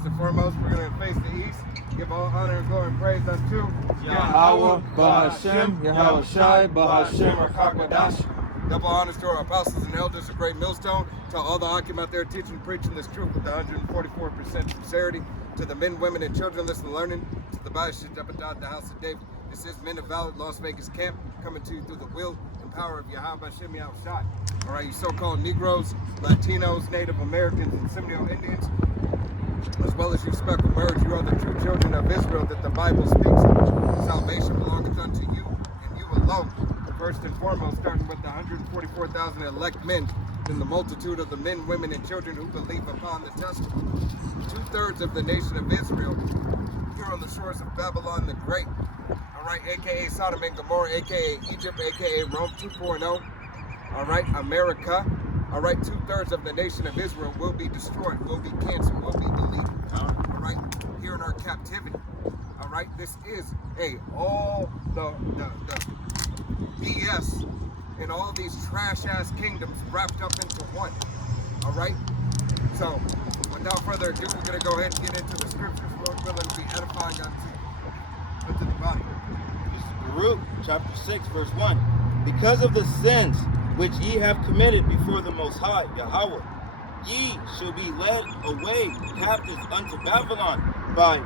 First and foremost, we're going to face the east. Give all honor and glory and praise unto Yahweh, Bahashem, Yahweh Shai, Bahashem, Rakakwadash. Double honors to our apostles and elders of Great Millstone, to all the Akim out there teaching and preaching this truth with 144% sincerity, to the men, women, and children listening and learning, to the Baal Shidabadad, the house of David. This is Men of Valor, Las Vegas camp, coming to you through the will and power of Yahweh Hashem Yahweh Shai. All right, you so-called Negroes, Latinos, Native Americans, and Seminole Indians, as well as you speckled birds, you are the true children of Israel that the Bible speaks of. Salvation belongeth unto you and you alone. First and foremost, starting with the 144,000 elect men and the multitude of the men, women, and children who believe upon the testament. 2/3 of the nation of Israel here on the shores of Babylon the Great. All right, aka Sodom and Gomorrah, aka Egypt, aka Rome 2.0. All right, America. All right, 2/3 of the nation of Israel will be destroyed, will be canceled, will be deleted. All right, here in our captivity. All right, this is all the BS and all these trash ass kingdoms wrapped up into one. All right, so without further ado, we're gonna go ahead and get into the scriptures. Lord willing, to be edifying unto the body. This is Baruch, chapter 6, verse 1. Because of the sins which ye have committed before the Most High, Yahweh, ye shall be led away captives unto Babylon by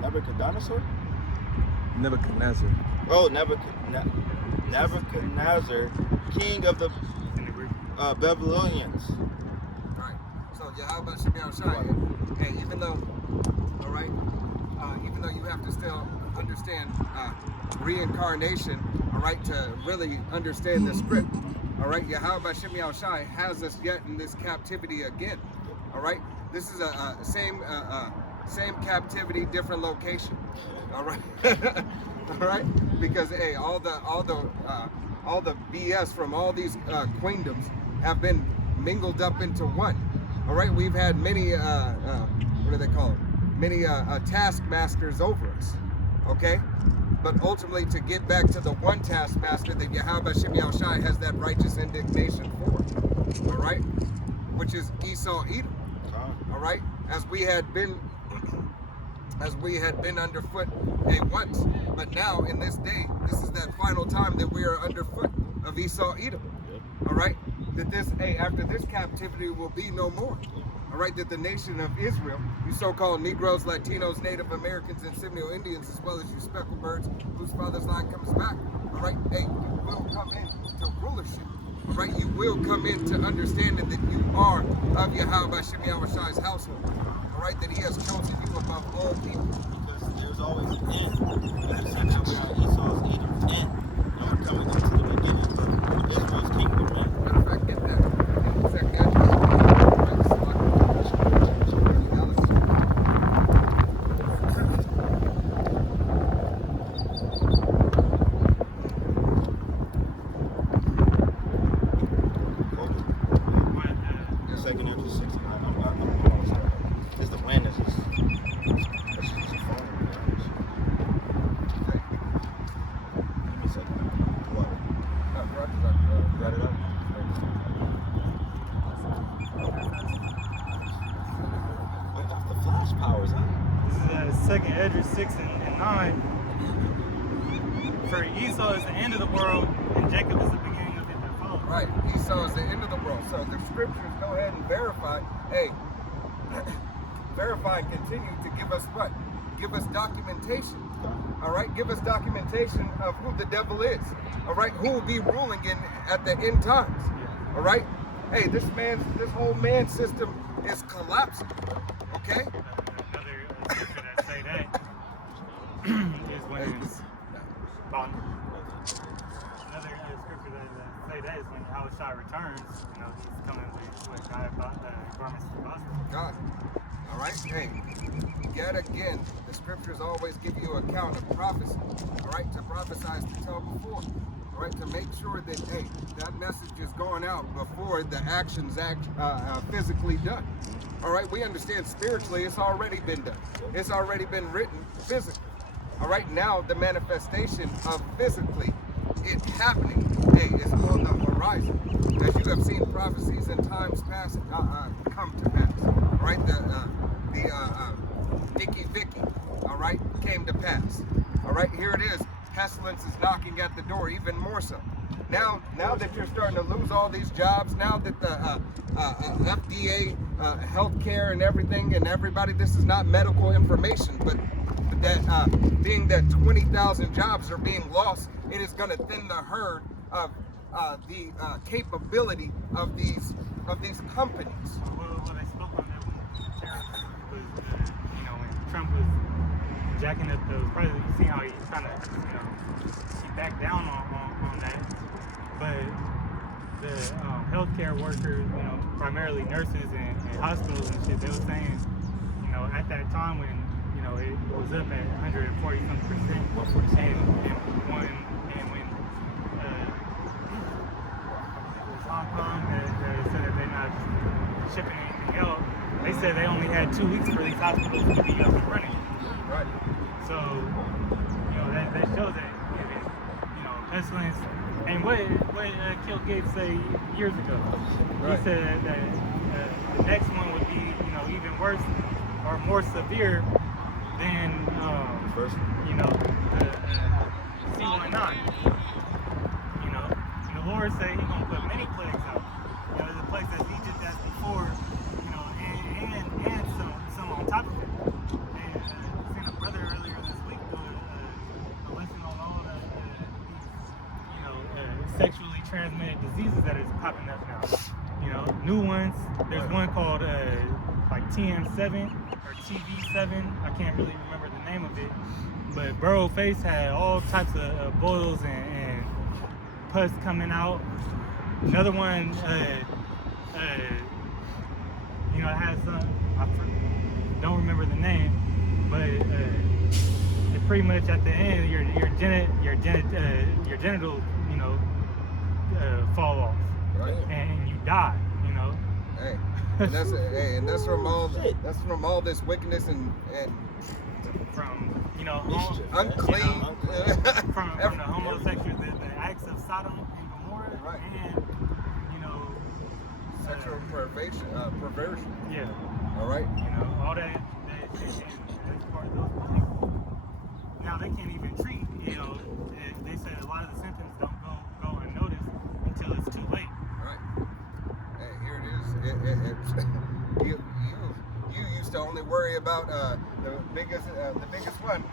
Nebuchadnezzar? Nebuchadnezzar. Oh, Nebuchadnezzar, king of the Babylonians. Right. So Yahweh should be on Shai. Hey, even though you have to still understand reincarnation, all right, to really understand the script. All right, Yahweh Shem Shai has us yet in this captivity again. All right, this is a same captivity, different location. All right, all right, because hey, all the BS from all these queendoms have been mingled up into one. All right, we've had many what do they call it? Many taskmasters over us. Okay, but ultimately to get back to the one taskmaster that Yahweh Shem Shai has that righteous indignation for. All right, which is Esau Edom. All right, as we had been underfoot once, but now in this day, this is that final time that we are underfoot of Esau Edom. All right, that this after this captivity will be no more. All right, that the nation of Israel, you so-called Negroes, Latinos, Native Americans, and Seminole Indians, as well as you speckled birds, whose father's line comes back. All right, you will come into rulership. All right, you will come into understanding that you are of Yahweh Shem Shai's household. All right, that He has chosen you above all people. Because there's always an end. The section where Esau's Edom's end. And we're coming into the beginning of Israel's kingdom end. Matter of fact, get that. Second Esdras 6 and 9. For Esau is the end of the world, and Jacob is the beginning of it that follows. Right, Esau is the end of the world. So the scriptures go ahead and verify. Hey, verify and continue to give us what? Give us documentation. All right, give us documentation of who the devil is. All right, who will be ruling at the end times. All right, hey, this whole man system is collapsing. Okay. Scripture that say that is when it's another scripture that say that is when Yahweh Shai returns. You know, he's coming with garments from Boston. God. All right. Hey, yet again, the scriptures always give you account of prophecy. All right, to prophesy is to tell before. All right, to make sure that that message is going out before the actions physically done. All right, we understand spiritually it's already been done. It's already been written physically. All right, now the manifestation of physically it happening, hey, is on the horizon. As you have seen prophecies in times past come to pass. All right, the Dickie Vicky, all right, came to pass. All right, here it is. Pestilence is knocking at the door, even more so. Now that you're starting to lose all these jobs, now that the FDA, healthcare, and everything, and everybody, this is not medical information, but that being that 20,000 jobs are being lost, it is going to thin the herd of the capability of these companies. Well, they spoke on that when tariffs was, when Trump was jacking up the prices. You see how he's trying to, he backed down on that. But the healthcare workers, primarily nurses and hospitals and shit, they were saying, at that time when, it was up at 140 some percent, and when it was Hong Kong that said that they're not shipping anything out, they said they only had 2 weeks for these hospitals to be up and running. Right. So, that shows that, pestilence. And what Kill Gates say years ago? Right. He said that the next one would be, even worse or more severe than, First. the C19. And the Lord said He's gonna put many plagues out. There's a plague that's Egypt as before, and some on top of it. And I seen a brother earlier this week do a lesson on all the sexually transmitted diseases that is popping up now. New ones. There's one called like TM7 or TV7. I can't really remember the name of it. But Burrow Face had all types of boils and pus coming out. Another one, it has some. I don't remember the name, but it pretty much at the end your genitals fall off, Right. and you die. Hey, and that's from all this wickedness and From Mischief. unclean. from the homosexual, the acts of Sodom and Gomorrah, Right. and Sexual perversion. yeah, All right. all that shit, that's part of those things. Now they can't even treat. They said a lot of the symptoms don't go unnoticed until it's too late. Right. Hey, here it is. You used to only worry about the biggest one.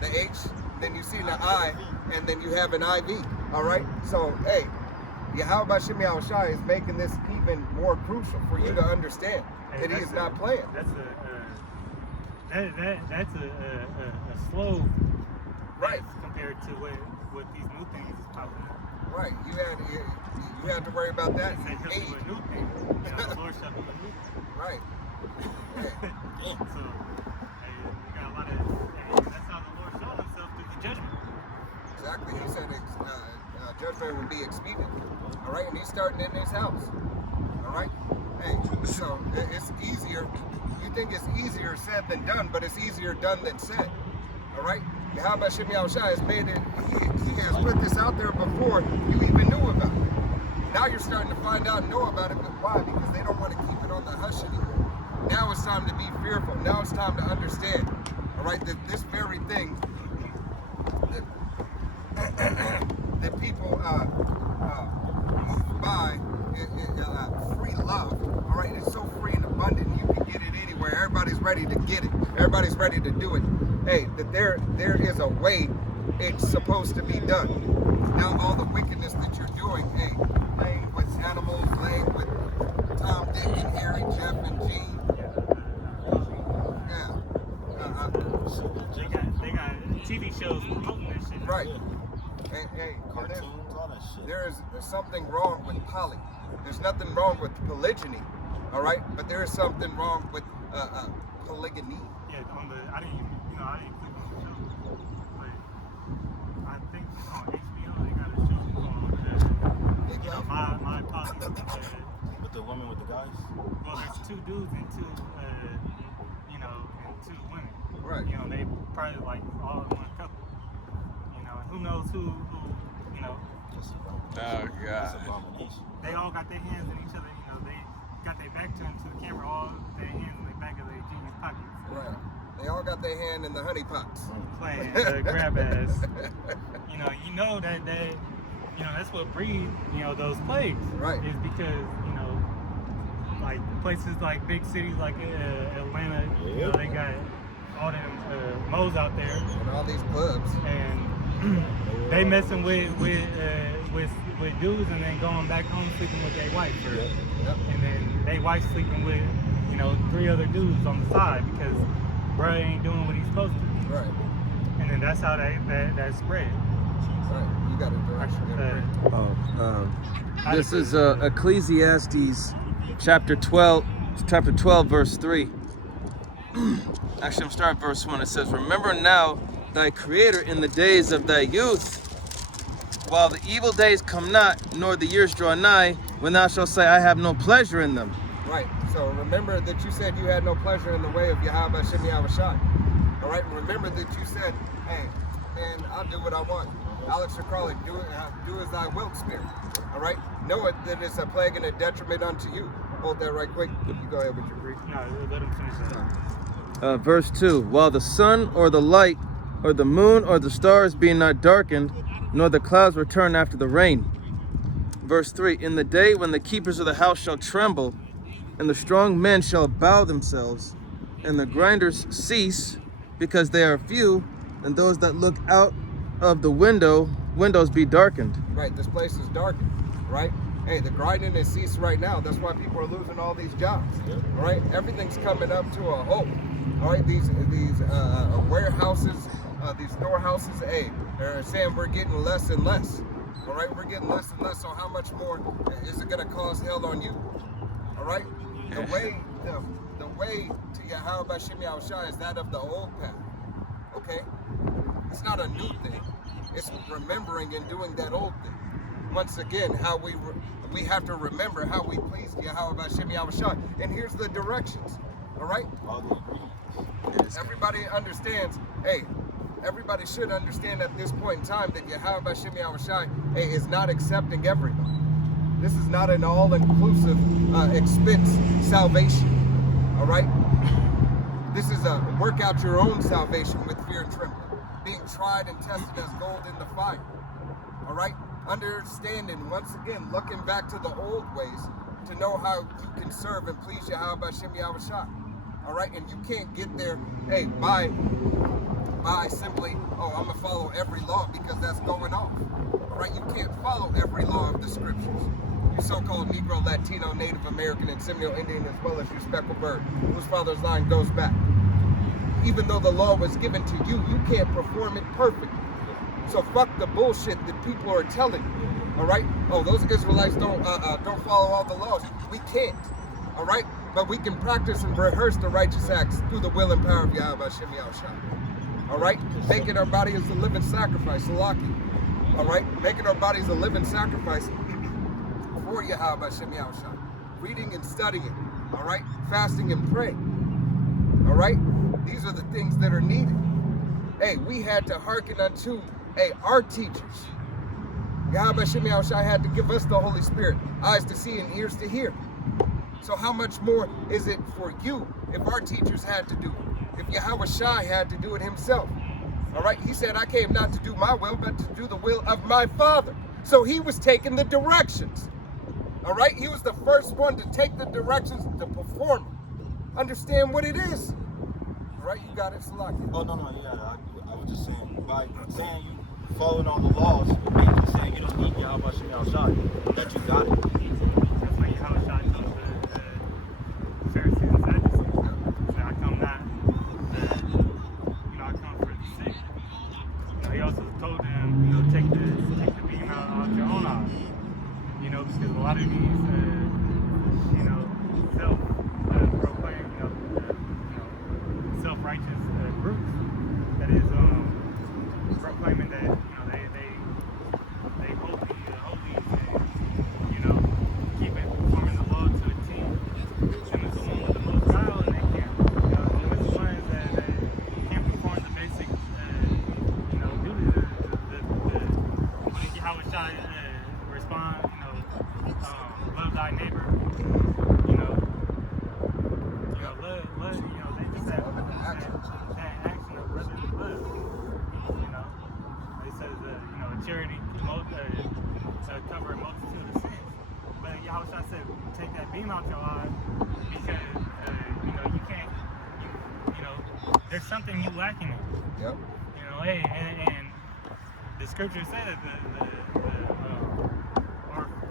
The H. Then you see the I, and then you have an IV. All right. So hey, Yahweh Shemi Shai is making this even more crucial for you to understand Hey, that He is not playing. That's a slow Right. compared to what these new things is popping up. Right. You had to worry about that. They said Age. a new thing. The Lord shall do a new thing. Right. Hey. So, we got a lot of. That's how the Lord showed Himself through the judgment. Exactly. He said judgment would be expedient. All right, and He's starting in His house. All right. Hey, so it's easier. You think it's easier said than done, but it's easier done than said. All right. Yahweh Shemi Shai has made it. He has put this out there before you even knew about it. Now you're starting to find out and know about it, but why? Because they don't want to keep it on the hush anymore. Now it's time to be fearful. Now it's time to understand. All right, that this very thing that people move by free love. All right, it's so free and abundant. You can get it anywhere. Everybody's ready to get it. Everybody's ready to do it. Hey, that there is a way it's supposed to be done. Now all the wickedness that you're doing, hey, laying with animals, laying with Tom, Dick, and Harry, Jeff, and Gene. Yeah. They got TV shows promoting that shit. Right. Hey, Cartoons, all that shit. there's something wrong with poly. There's nothing wrong with polygyny, all right? But there is something wrong with polygamy. Yeah, I didn't click on the show, but I think it's on HBO. They got a show called My Poly. With the women with the guys? Well, there's 2 dudes and 2 and 2 women. Right. They probably like all in one couple. who knows who you know, Oh That's God. abomination. they all got their hands in each other, you know, they got their back turned to the camera, all their hands in the back of their jeans pockets. Right. They all got their hand in the honey pots. Playing grab ass. You know that they, that's what breed, those plagues. Right. Is because, like places like big cities like Atlanta, they got all them moles out there, And all these clubs. and they messing with dudes and then going back home sleeping with their wife, Yep. and then they wife sleeping with, 3 other dudes on the side because bruh ain't doing what he's supposed to. Right. And then that's how that spread. Right. You got a direction. Oh, this is Ecclesiastes chapter 12, verse 3. Actually, I'm starting verse 1. It says, "Remember now thy Creator in the days of thy youth, while the evil days come not, nor the years draw nigh, when thou shalt say, I have no pleasure in them." Right. So remember that you said you had no pleasure in the way of Yahweh Shem Yahushai. All right. And remember that you said, "Hey, man, I'll do what I want." Alex Shkralik, do as thy wilt, spirit. All right. Know it that it's a plague and a detriment unto you. Hold that right quick. You go ahead with your brief. No, let him finish that. Verse 2, "While the sun or the light or the moon or the stars be not darkened, nor the clouds return after the rain." Verse 3, "In the day when the keepers of the house shall tremble, and the strong men shall bow themselves, and the grinders cease, because they are few, and those that look out of the windows be darkened." Right. This place is darkened. Right. Hey, the grinding is ceased right now. That's why people are losing all these jobs. All right. Everything's coming up to a halt. All right. These warehouses, these storehouses, hey, they're saying we're getting less and less. All right. We're getting less and less. So how much more is it going to cause hell on you? All right. The way to Yahweh Shem Yahushai is that of the old path. Okay. It's not a new thing. It's remembering and doing that old thing. Once again, how we have to remember how we please Yahweh Shem Yahushai. And here's the directions. All right. All the ingredients. Everybody understands. Hey, everybody should understand at this point in time that Yahweh Shem Yahushai, hey, is not accepting everybody. This is not an all-inclusive expense salvation. All right. This is a work out your own salvation with fear and trembling, being tried and tested as gold in the fire. All right. Understanding, once again, looking back to the old ways to know how you can serve and please Yahweh Shem Yahushai. All right, and you can't get there, hey, by simply, I'm gonna follow every law because that's going off. All right, you can't follow every law of the scriptures. You so-called Negro, Latino, Native American, and Seminole Indian, as well as your speckled bird, whose father's line goes back. Even though the law was given to you, you can't perform it perfectly. So fuck the bullshit that people are telling you. All right? Oh, those Israelites don't follow all the laws. We can't. All right? But we can practice and rehearse the righteous acts through the will and power of Yahweh Shem Yahushai. All right? Making our body as a living sacrifice, Salaki. All right? Making our bodies a living sacrifice for Yahweh Shem Yahushai. Reading and studying. All right? Fasting and praying. All right? These are the things that are needed. Hey, we had to hearken unto our teachers. Yahweh Shem Yahushai had to give us the Holy Spirit, eyes to see and ears to hear. So how much more is it for you if our teachers had to do it? If Yahweh Shai had to do it himself? All right, he said, I came not to do my will, but to do the will of my Father. So he was taking the directions. All right, he was the first one to take the directions to perform it. Understand what it is. All right, you got it, Salaki. Oh, no, yeah, I was just saying, by saying you following all the laws, it means you're saying you don't need Yahweh Shem Yahushai, that you got it. That's why Yahweh told the Pharisees and Sadducees, said, I come not, I come for the sick. He also told them, take the beam out your own eye. Because a lot of these, self-proclaimed, self-righteous groups that is proclaiming that they hold these, there's something you lacking in. Yep. You know, hey, and the scripture said that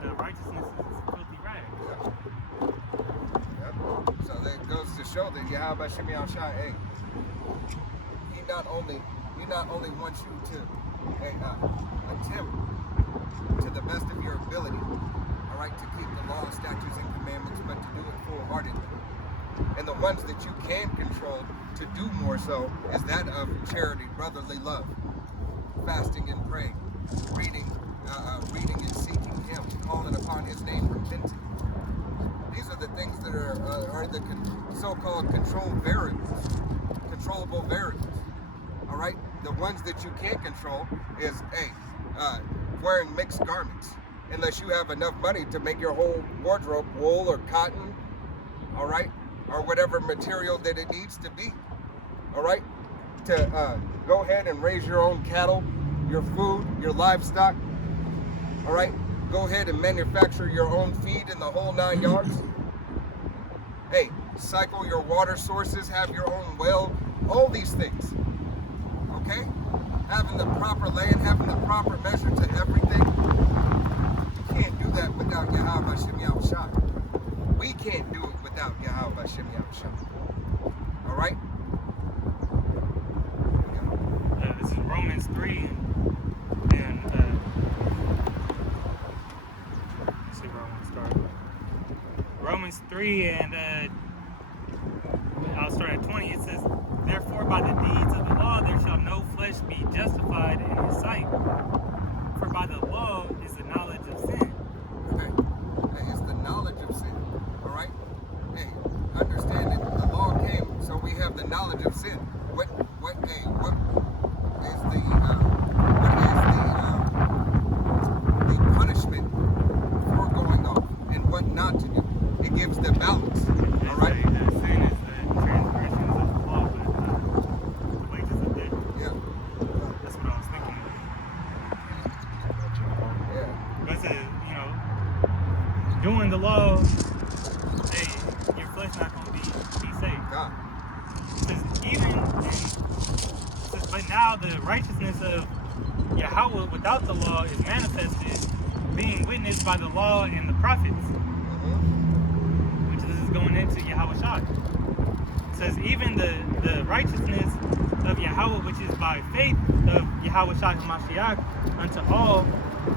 the righteousness is filthy rags. Yep. So that goes to show that Yahweh Shem Yahushua, hey, he not only wants you to attempt to the best of your ability, all right, to keep the law, statutes, and commandments, but to do it full-heartedly. And the ones that you can control to do more so is that of charity, brotherly love, fasting and praying, reading and seeking Him, calling upon His name, repenting. These are the things that are the so-called controllable variables. All right, the ones that you can't control is wearing mixed garments, unless you have enough money to make your whole wardrobe wool or cotton, all right, or whatever material that it needs to be, all right, to go ahead and raise your own cattle, your food, your livestock, all right, go ahead and manufacture your own feed in the whole 9 yards. Hey, cycle your water sources, have your own well, all these things, okay? Having the proper land, having the proper measure to everything. You can't do that without Yahweh Shem Yahushua. We can't do it without Yahweh Shem Yahushua. All right? This is Romans 3, and let's see where I want to start. Romans 3, and I'll start at 20. It says, "Therefore, by the deeds of the law, there shall no flesh be justified in His sight. For by the law is the knowledge of sin." Okay. It's the knowledge of sin. All right? Hey, understand that the law came, so we have the knowledge of sin. What is the punishment for going off and what not to do? It gives the balance. All right? Sin is the transgressions of the law, but the wages of death. Yeah. That's what I was thinking of. Yeah. But it says, doing the law, hey, your flesh not going to be saved. God. It says, but now the righteousness of Yahweh without the law is manifested, being witnessed by the law and the prophets. Mm-hmm. Which this is going into Yahweh Shai. It says, even the righteousness of Yahweh, which is by faith of Yahweh Shai HaMashiach, unto all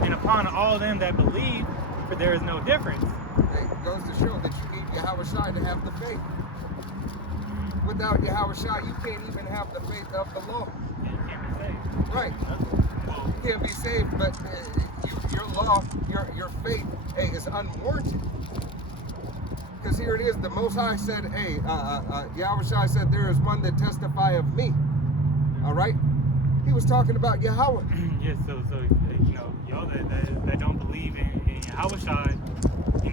and upon all them that believe, for there is no difference. It goes to show that you need Yahweh Shai to have the faith. Without Yahweh Shai, you can't even have the faith of the law. You can't be saved. Right. You can't be saved, but your law, your faith, hey, is unwarranted. Because here it is, the Most High said, hey, Yahweh Shai said, there is one that testify of me. All right? He was talking about Yahweh. Yes, so y'all that don't believe in Yahweh Shai, you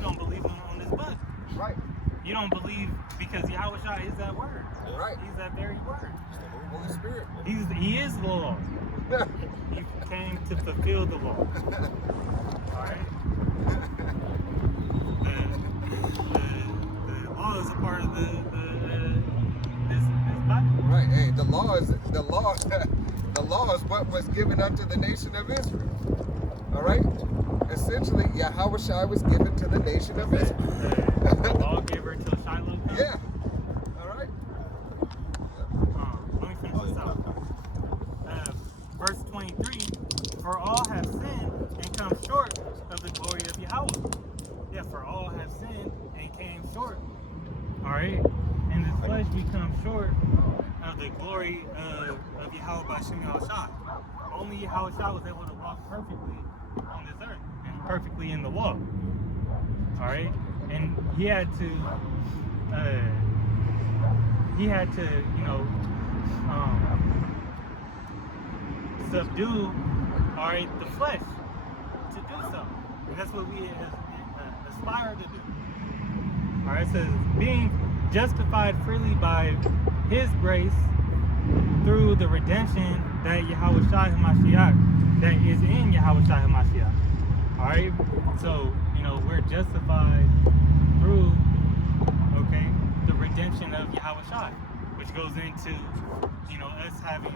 don't believe on this book. Right. You don't believe because Yahweh Shai is that word. Right. He's that very word. Holy Spirit. He is the law. He came to fulfill the law. Alright? The law is a part of this Bible. Right. Hey, the law is what was given unto the nation of Israel. All right. Essentially, Yahweh Shai was given to the nation of Israel. The lawgiver till Shiloh comes. Yeah. All right. Let me finish this out. Verse 23, for all have sinned and come short of the glory of Yahweh. Yeah, for all have sinned and came short. Alright? And the flesh become short of the glory of Yahweh by Shem Yahushua. Only Yahushua was able to walk perfectly on this earth and perfectly in the law. Alright? And he had to subdue, all right, the flesh to do so. And that's what we aspire to do. All right, it says, being justified freely by His grace through the redemption that Yahweh Shai HaMashiach, that is in Yahweh Shai HaMashiach. All right, so, we're justified through, okay, the redemption of Yahweh Shai, which goes into, us having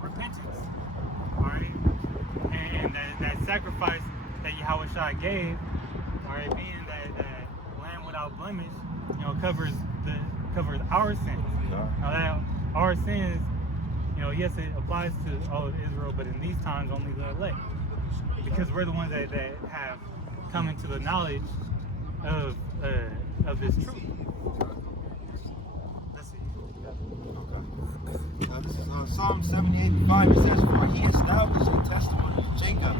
repentance, all right? And that sacrifice that Yahweh Shai gave, all right, being that lamb without blemish, covers our sins. Now that our sins, yes, it applies to all of Israel, but in these times only the elect, because we're the ones that have come into the knowledge of this truth. Let's see. This is Psalm 78:5. It says, "For he established a testimony to Jacob,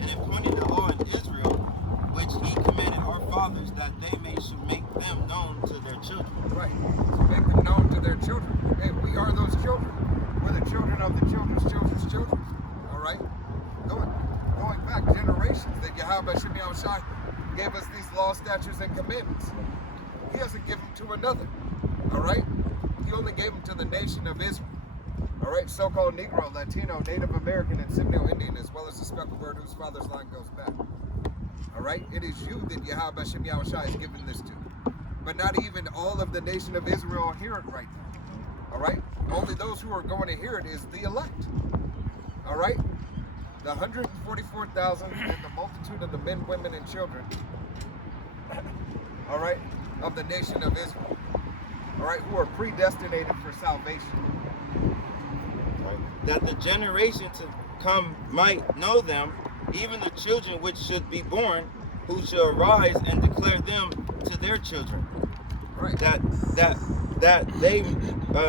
and appointed a law in Israel, which he commanded our fathers, that they should make them known to their children." Right. To make them known to their children. Hey, we are those children. We're the children of the children's children's children. All right? Going back generations that Yahweh Shem Yahushai gave us these laws, statutes, and commandments. He hasn't given them to another. All right? He only gave them to the nation of Israel. All right? So-called Negro, Latino, Native American, and Seminole Indian, as well as the speckled bird whose father's line goes back. All right? It is you that Yahweh Shem Yahushai has given this to. But not even all of the nation of Israel hear it right now. All right? Only those who are going to hear it is the elect. All right? The 144,000 and the multitude of the men, women, and children, all right, of the nation of Israel, all right, who are predestinated for salvation. That the generation to come might know them, even the children which should be born, who shall arise and declare them to their children. Right. That they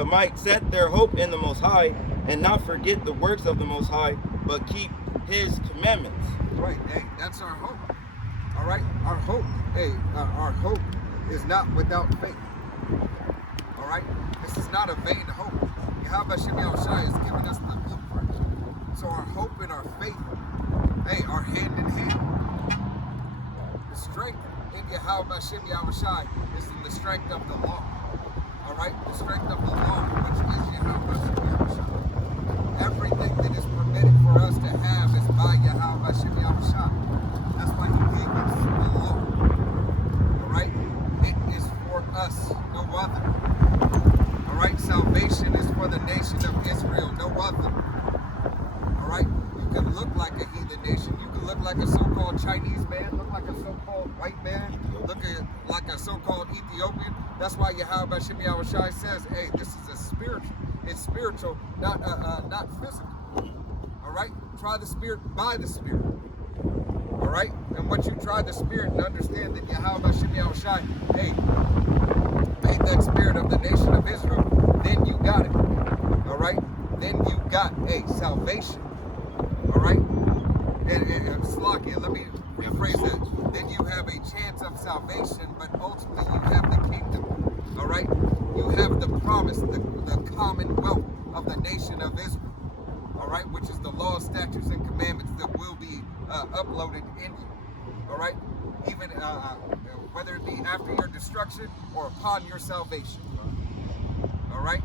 might set their hope in the Most High, and not forget the works of the Most High, but keep His commandments. Right. Hey, that's our hope. All right. Our hope. Hey, our hope is not without faith. All right. This is not a vain hope. Yahweh Shem Yahushai has given us the blueprint. So our hope and our faith, hey, are hand in hand. The strength in Yahweh Shem Yahushai is in the strength of the law. All right, the strength of the law, which is Yahweh Shem Yahushai. Everything that is permitted for us to have is by Yahweh Shem Yahushai. That's why He gave us the law. All right, it is for us, no other. All right, salvation is for the nation of Israel, no other. All right, you can look like a heathen nation. You can look like a so-called Chinese man, look like a so-called white man, look like a so-called Ethiopian. That's why Yahweh Shem Yahushai says, hey, this is a spiritual. It's spiritual, not physical. All right? Try the spirit by the spirit. All right? And once you try the spirit and understand that Yahweh Shem Yahushai, hey, made that spirit of the nation of Israel, then you got it. All right? Then you got, hey, salvation. All right? And Slakia, let me rephrase that. Then you have a chance of salvation, but ultimately you have the kingdom. All right? You have the promise, the commonwealth of the nation of Israel. All right? Which is the laws, statutes, and commandments that will be uploaded in you. All right? Even whether it be after your destruction or upon your salvation. All right?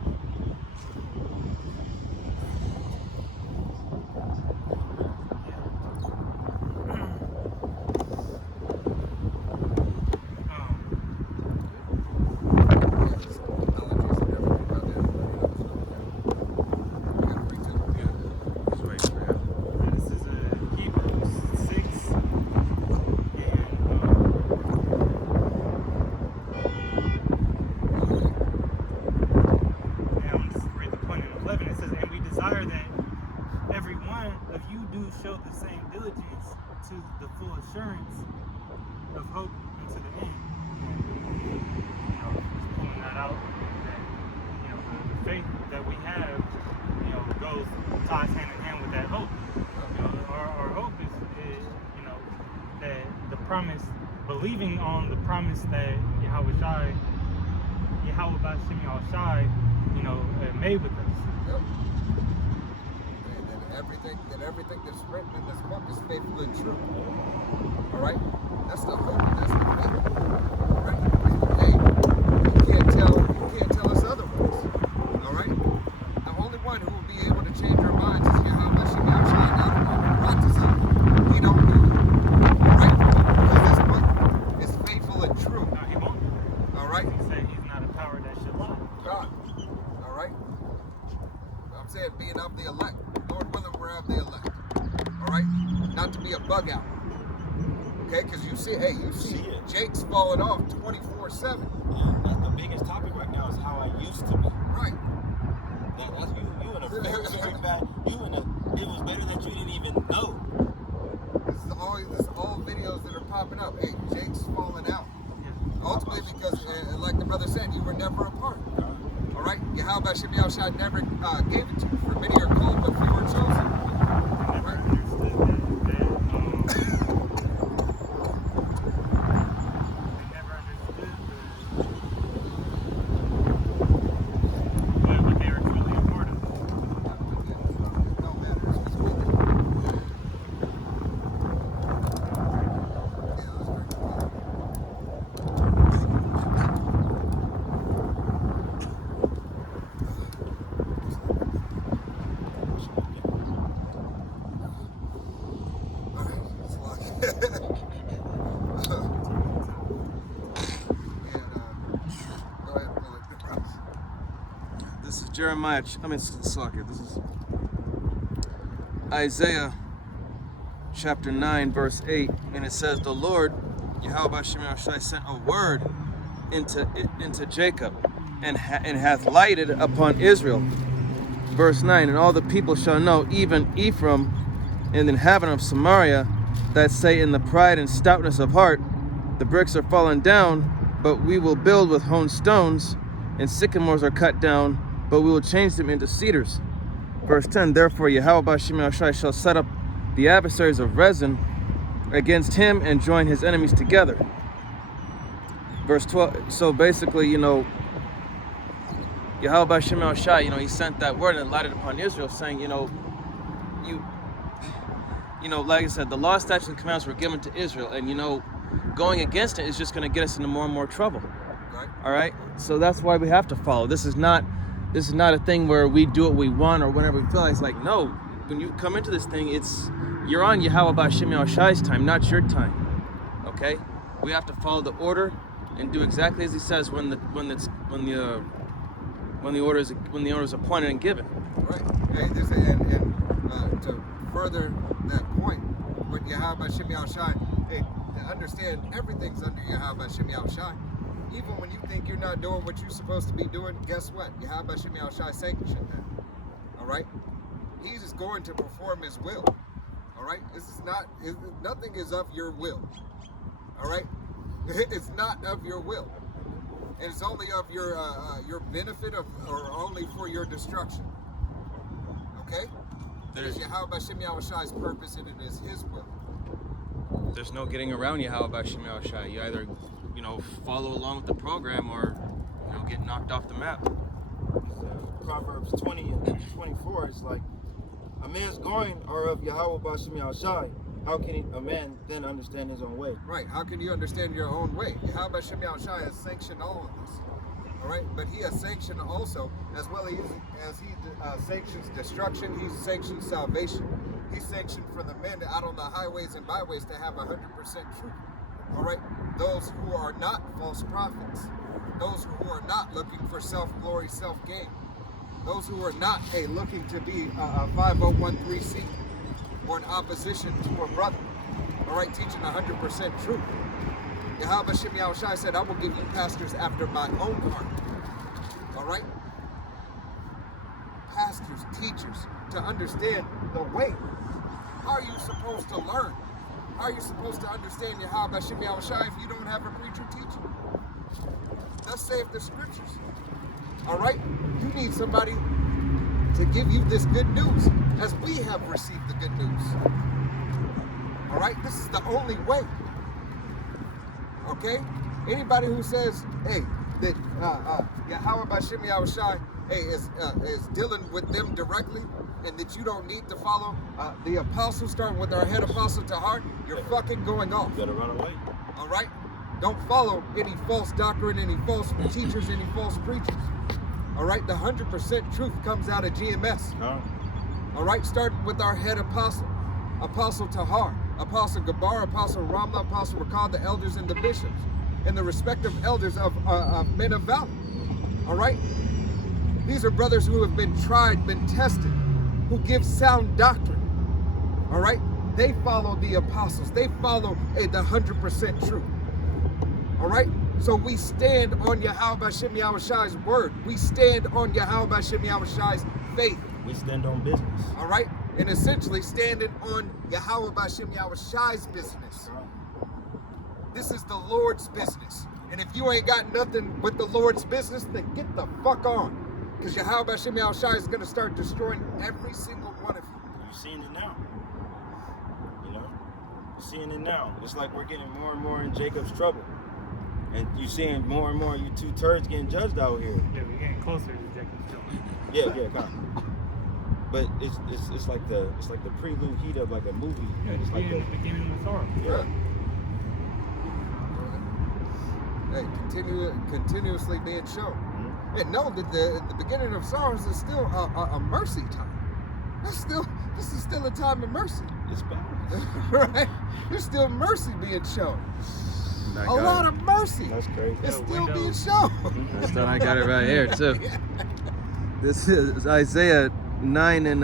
Believing on the promise that Yahweh Shem Yahushai, made with us. Yep. And everything that's written in this book is faithful and true. All right? That's the hope. That's the faith. All right? Hey, you can't tell us otherwise. All right? The only one who will be able to change our minds is Yahweh Shem Yahushai. Now, the one who practices it, we don't do it. All right? Because this book is faithful and true. No, he won't. All right? He said he's not a understand being of the elect. Lord willing, we're of the elect. All right? Not to be a bug out. Okay? Because you see it. Jake's falling off 24/7. Yeah, that's the biggest topic right now is how I used to be. Right. That's you in a very, very bad. It was better that you didn't even know. This is all videos that are popping up. Hey, Jake's falling out. Ultimately, because, like the brother said, you were never apart. All right? Yahweh Shem Yahushua never gave it to you. For many are called, but few are chosen. I never understood that. What they were truly a part of. No matter. It's just wicked. Yeah, that's very cool. All right, it's like go ahead and pull it. This is Jeremiah. This is Isaiah chapter 9, verse 8, and it says, "The Lord, Yahweh Shem Yahushua, sent a word into Jacob, and hath lighted upon Israel." Verse 9, "And all the people shall know, even Ephraim and the inhabitant of Samaria, that say in the pride and stoutness of heart, the bricks are fallen down, but we will build with hewn stones, and sycamores are cut down, but we will change them into cedars." Verse 10, "Therefore Yahweh Shem Yahushua shall set up the adversaries of Rezin against him and join his enemies together." Verse 12, so basically, Yahweh Shem Yahushua, he sent that word and lighted upon Israel, saying, like I said, the law, statutes, and commandments were given to Israel, and going against it is just going to get us into more and more trouble. Right. All right, so that's why we have to follow. This is not a thing where we do what we want or whenever we feel like. It's like, no, when you come into this thing, you're on Yahweh Shem Yahushua's time, not your time. Okay, we have to follow the order and do exactly as he says when the order is appointed and given. Right. Hey, to further that point, with Yahweh Shem Yahushua, hey, to understand everything's under Yahweh Shem Yahushua. Even when you think you're not doing what you're supposed to be doing, guess what? Yahweh Shem Yahushua sanctioned that. All right? He's just going to perform his will. All right? Nothing is of your will. All right? It's not of your will. And it's only of your benefit or only for your destruction. Okay? It is Yahweh Shem Yahushua's purpose, and it is his will. There's no getting around Yahweh Shem Yahushua. You either follow along with the program or get knocked off the map. Proverbs 20 and 24, it's like, a man's going are of Yahweh Shem Yahushua. How can a man then understand his own way? Right. How can you understand your own way? Yahweh Shem Yahushua has sanctioned all of this. All right. But he has sanctioned also, as well as he sanctions destruction, he sanctions salvation. He sanctioned for the men out on the highways and byways to have 100% truth. All right. Those who are not false prophets. Those who are not looking for self-glory, self-gain. Those who are not, looking to be a 5013C or in opposition to a brother. All right, teaching 100% truth. Yahweh Shem Yahushua said, "I will give you pastors after my own heart." All right? Pastors, teachers, to understand the way. How are you supposed to learn? How are you supposed to understand Yahweh Shem Yahushua if you don't have a preacher teaching? Thus saith the scriptures. All right? You need somebody to give you this good news as we have received the good news. All right? This is the only way. Okay? Anybody who says, that Yahweh Shem Yahushua, is dealing with them directly and that you don't need to follow the apostles, starting with our head apostle Tahar, you're fucking going off. You gotta run away. All right? Don't follow any false doctrine, any false teachers, any false preachers. All right? The 100% truth comes out of GMS. All right? Starting with our head apostle, Apostle Tahar, Apostle Gabar, Apostle Ramla, Apostle Rakad, the elders and the bishops, and the respective elders of men of valor. All right? These are brothers who have been tried, been tested, who give sound doctrine. All right? They follow the apostles. They follow the 100% truth. All right? So we stand on Yahweh Hashem Yahushai's word. We stand on Yahweh Hashem Yahushai's faith. We stand on business. All right? And essentially standing on Yahweh Hashem Yahushai's business. This is the Lord's business. And if you ain't got nothing with the Lord's business, then get the fuck on. Because Yahweh Hashem Yahushai is going to start destroying every single one of you. You're seeing it now. You know? You're seeing it now. It's like we're getting more and more in Jacob's trouble. And you're seeing more and more you two turds getting judged out here. Yeah, we're getting closer to Jacob's trouble. Yeah, kind of. But it's like the prelude heat of like a movie. Yeah, It's like the beginning of the sorrow. yeah. Hey, continuously being shown. Mm-hmm. And know that the beginning of sorrows is still a mercy time. This is still a time of mercy. It's bad. Right? There's still mercy being shown. I A got lot it. of mercy. That's crazy. It's Yeah, still being windows. shown. That's done. I got it right here too. This is Isaiah 9 and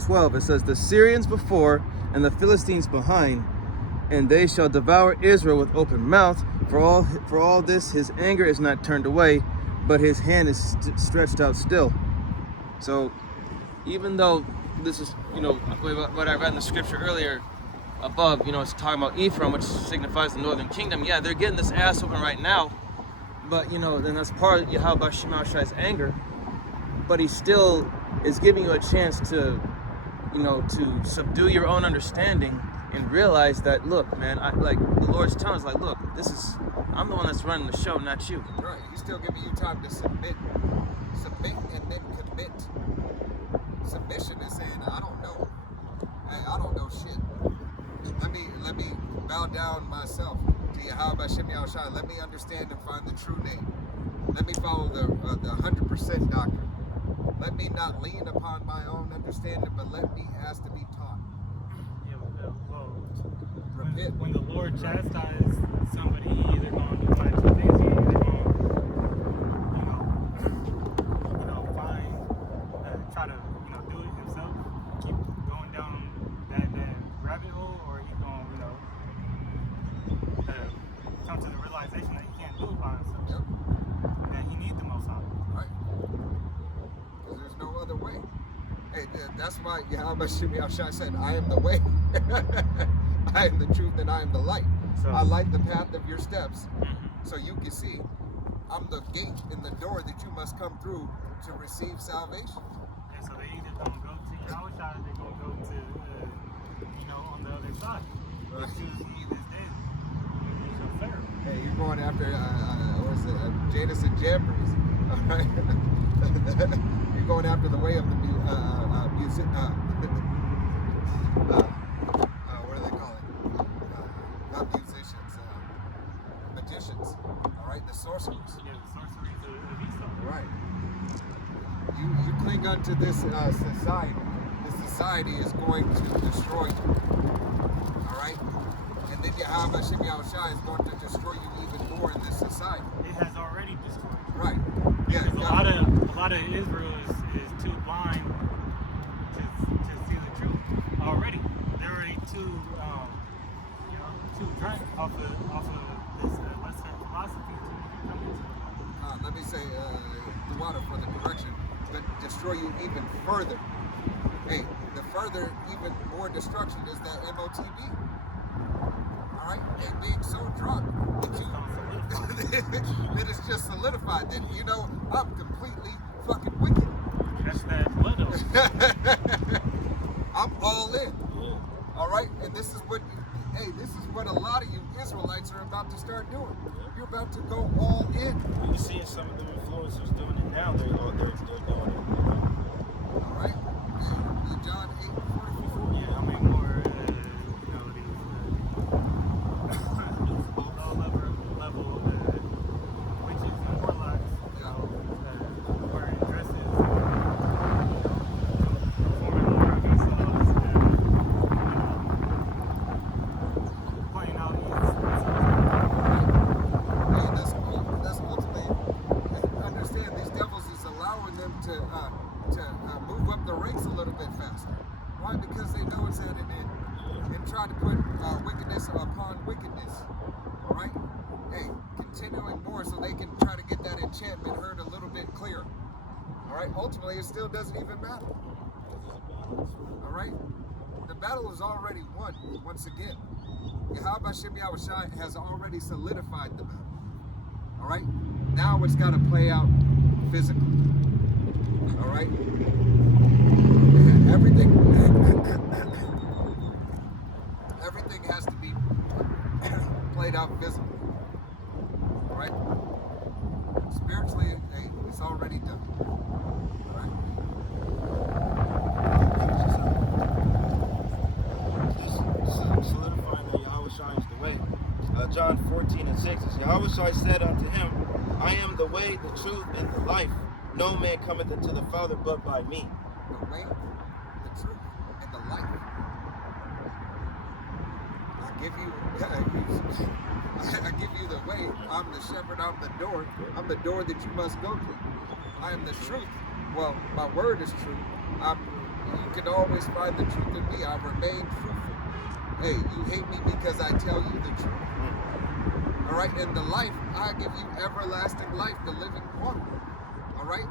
12. It says, "The Syrians before and the Philistines behind, and they shall devour Israel with open mouth. For all this, his anger is not turned away, but his hand is stretched out still." So, even though this is, what I read in the scripture earlier above, it's talking about Ephraim, which signifies the northern kingdom. Yeah, they're getting this ass whooping right now, but then that's part of Yahweh Shemashai's anger. But he still is giving you a chance to, to subdue your own understanding and realize that, look, man, like the Lord's telling us, like, look, I'm the one that's running the show, not you. Right. He's still giving you time to submit and then commit. Submission is saying, I don't know. Hey, I don't know shit. Let me bow down myself to Yahweh Hashem Yahushai. Let me understand and find the true name. Let me follow the 100% doctrine. Let me not lean upon my own understanding, but let me ask to be taught. Yeah, well, Repent. when the Lord chastises somebody, he either going to do one of two things. He either going to try to, do it himself, keep going down that rabbit hole, or he's going to, come to the realization that he can't do it by himself. Yep. That he needs the Most High. Right. Because there's no other way. Hey, that's why Yahweh Hashem Yahushai said, I am the way. I am the truth and I am the light. So- I light the path of your steps so you can see. I'm the gate and the door that you must come through to receive salvation. And so they either going to go to Yahweh, or they're going to go to, on the other side. Right. Choose ye this day whom ye shall serve. Hey, you're going after, Janus and Jambres. All right? You're going after the way of the music. What do they call it? Not musicians, magicians. All right, the sorcerers. Yeah, the sorceries of Esau. Right. You cling unto this society. This society is going to destroy you. All right? And then Yahweh Hashem Yahushai is going to destroy you even more in this society. It has already destroyed. Right. Yeah. Because a lot of Israel is too blind to see the truth already. They're already too drunk off of this Western philosophy to come into. Let me say the water for the correction, but destroy you even further. Hey, the further, even more destruction is that MOTB. All right, and being so drunk that you that it's just solidified that I'm completely fucking wicked. That's that blood oath. I'm all in. All right, and this is what a lot of you Israelites are about to start doing. You're about to go all in. You're seeing some of the influencers doing it now. They're doing it. All right, and John 8:44. Yeah, I mean more, these low-level witches and warlocks, wearing dresses, performing American songs, playing out these. Hey, that's ultimately clear. All right, ultimately, it still doesn't even matter. All right, the battle is already won. Once again, Yahweh Hashem Yahushai has already solidified the battle. All right, now it's got to play out physically. All right, everything has to be played out physically. All right, spiritually, it's already done. All right. Solidifying that Yahweh Shai is the way. John 14:6 says, Yahweh Shai said unto him, I am the way, the truth, and the life. No man cometh unto the Father but by me. The way, the truth, and the life. I give you the way. I'm the shepherd, I'm the door. I'm the door that you must go through. I am the truth. Well, my word is true. You can always find the truth in me. I remain truthful. Hey, you hate me because I tell you the truth. All right, and the life, I give you everlasting life, the living water. All right?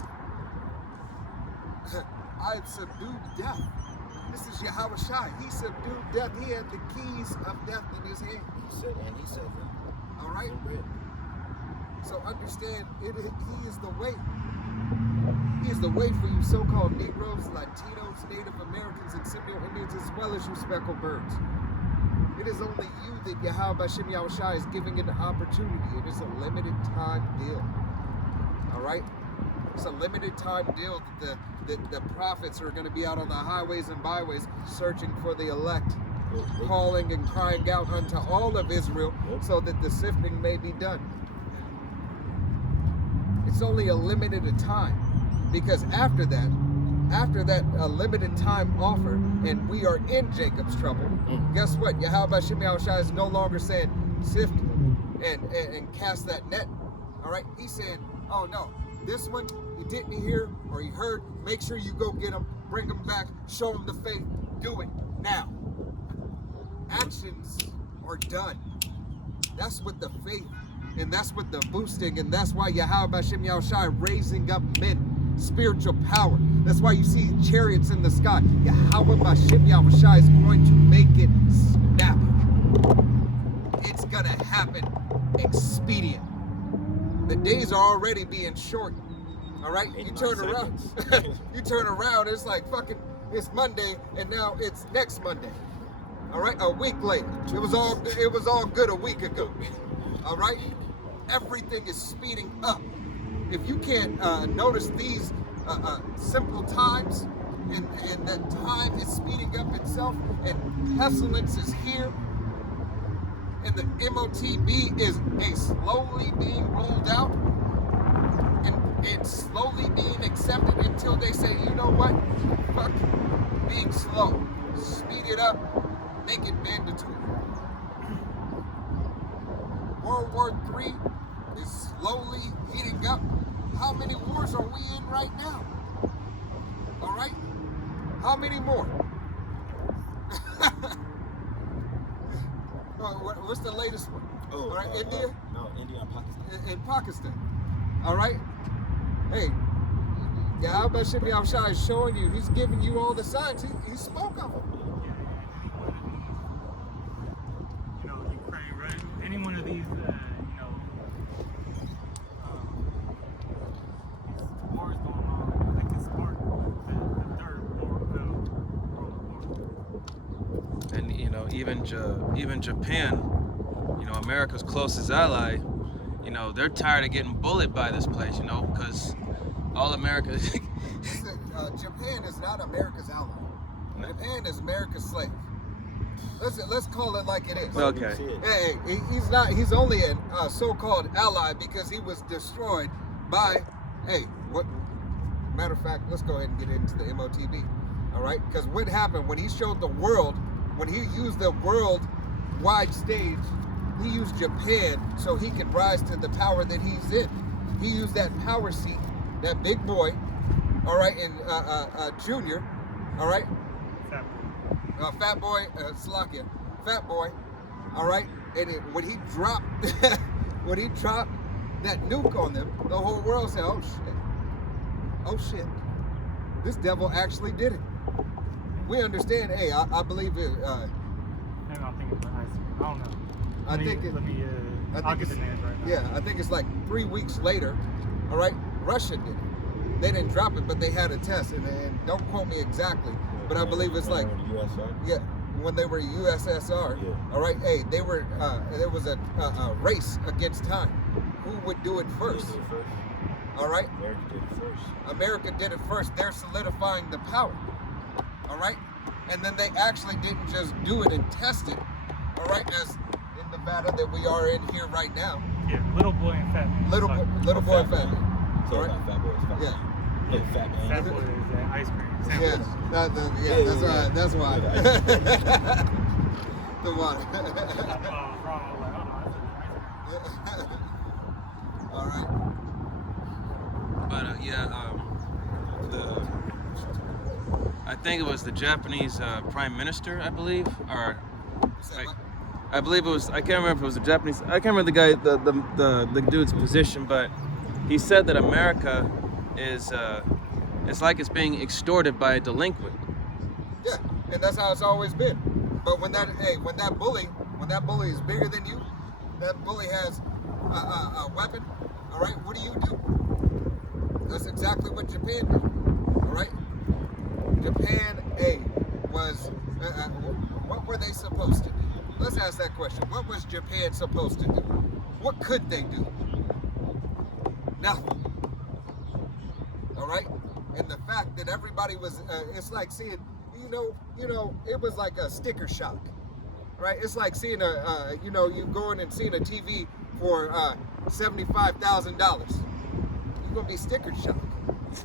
I have subdued death. This is Yahweh Shai. He subdued death. He had the keys of death in his hand. He said that. All right? So understand, he is the way. He is the way for you so-called Negroes, Latinos, Native Americans, and Seminole Indians, as well as you speckled birds. It is only you that Yahweh Hashem Yahushai is giving an opportunity. It is a limited time deal. All right? It's a limited time deal that the prophets are going to be out on the highways and byways searching for the elect, calling and crying out unto all of Israel so that the sifting may be done. It's only a limited time, because after that a limited time offer, and we are in Jacob's trouble, guess what? Yahweh Hashem Yahushai is no longer saying sift and cast that net. All right? He's saying, oh no, this one you didn't hear or you heard, make sure you go get them, bring them back, show them the faith, do it now. Actions are done. That's what the faith, and that's what the boosting, and that's why Yahweh Hashem Yahushai raising up men, spiritual power. That's why you see chariots in the sky. Yahweh Hashem Yahushai is going to make it snap. It's gonna happen expedient. The days are already being shortened. All right, you turn around, it's like fucking, it's Monday, and now it's next Monday. All right, a week later. It was all good a week ago. All right, everything is speeding up. If you can't notice these simple times, and that time is speeding up itself, and pestilence is here, and the MOTB is slowly being rolled out, and it's slowly being accepted until they say, you know what, fuck being slow, speed it up, make it mandatory. World War III is slowly heating up. How many wars are we in right now? All right? How many more? What's the latest one? All right, India? No, India and Pakistan. In Pakistan. All right? Hey, Yahweh Hashem Yahushai is showing you, he's giving you all the signs. He spoke of them. You know, Ukraine, right? Any one of these, wars going on, that can spark the third world war. And even Japan, America's closest ally, they're tired of getting bullied by this place, because all America. Listen, Japan is not America's ally. No. Japan is America's slave. Let's call it like it is. Okay. Hey, he's not. He's only a so-called ally because he was destroyed by. Hey, what? Matter of fact, let's go ahead and get into the MOTB. All right, because what happened when he showed the world, when he used the world-wide stage, he used Japan so he could rise to the power that he's in. He used that power seat, that big boy, all right, and Junior, all right, fat boy, Slovakia, fat boy, all right, and when he dropped, that nuke on them, the whole world said, "Oh shit, oh shit, this devil actually did it. We understand. Hey, I believe it. Maybe I'm thinking of ice cream. I don't know. I think I'll get the names right now. Yeah, I think it's like 3 weeks later. All right, Russia did it. They didn't drop it, but they had a test, and don't quote me exactly, but I believe it's like when they were USSR. Yeah. All right, hey, they were. There was a race against time. Who would do it first? All right, America did it first. They're solidifying the power. All right, and then they actually didn't just do it and test it. All right, as in Nevada that we are in here right now. Yeah, little boy and fat man. Little boy and fat man. So All right. fat boy is fat. Yeah. Little fat man. Fat boy is ice cream. Yeah, that's why. The water. All right. But I think it was the Japanese prime minister, I believe, or I believe it was. I can't remember if it was the Japanese. I can't remember the guy, the dude's position, but he said that America is it's like it's being extorted by a delinquent. Yeah, and that's how it's always been. But when that bully is bigger than you, that bully has a weapon. All right, what do? That's exactly what Japan did. All right, Japan was what were they supposed to do? Let's ask that question. What was Japan supposed to do? What could they do? Nothing. All right, and the fact that everybody was, it's like seeing, it was like a sticker shock, right? It's like seeing you going and seeing a TV for $75,000. You're gonna be sticker shock,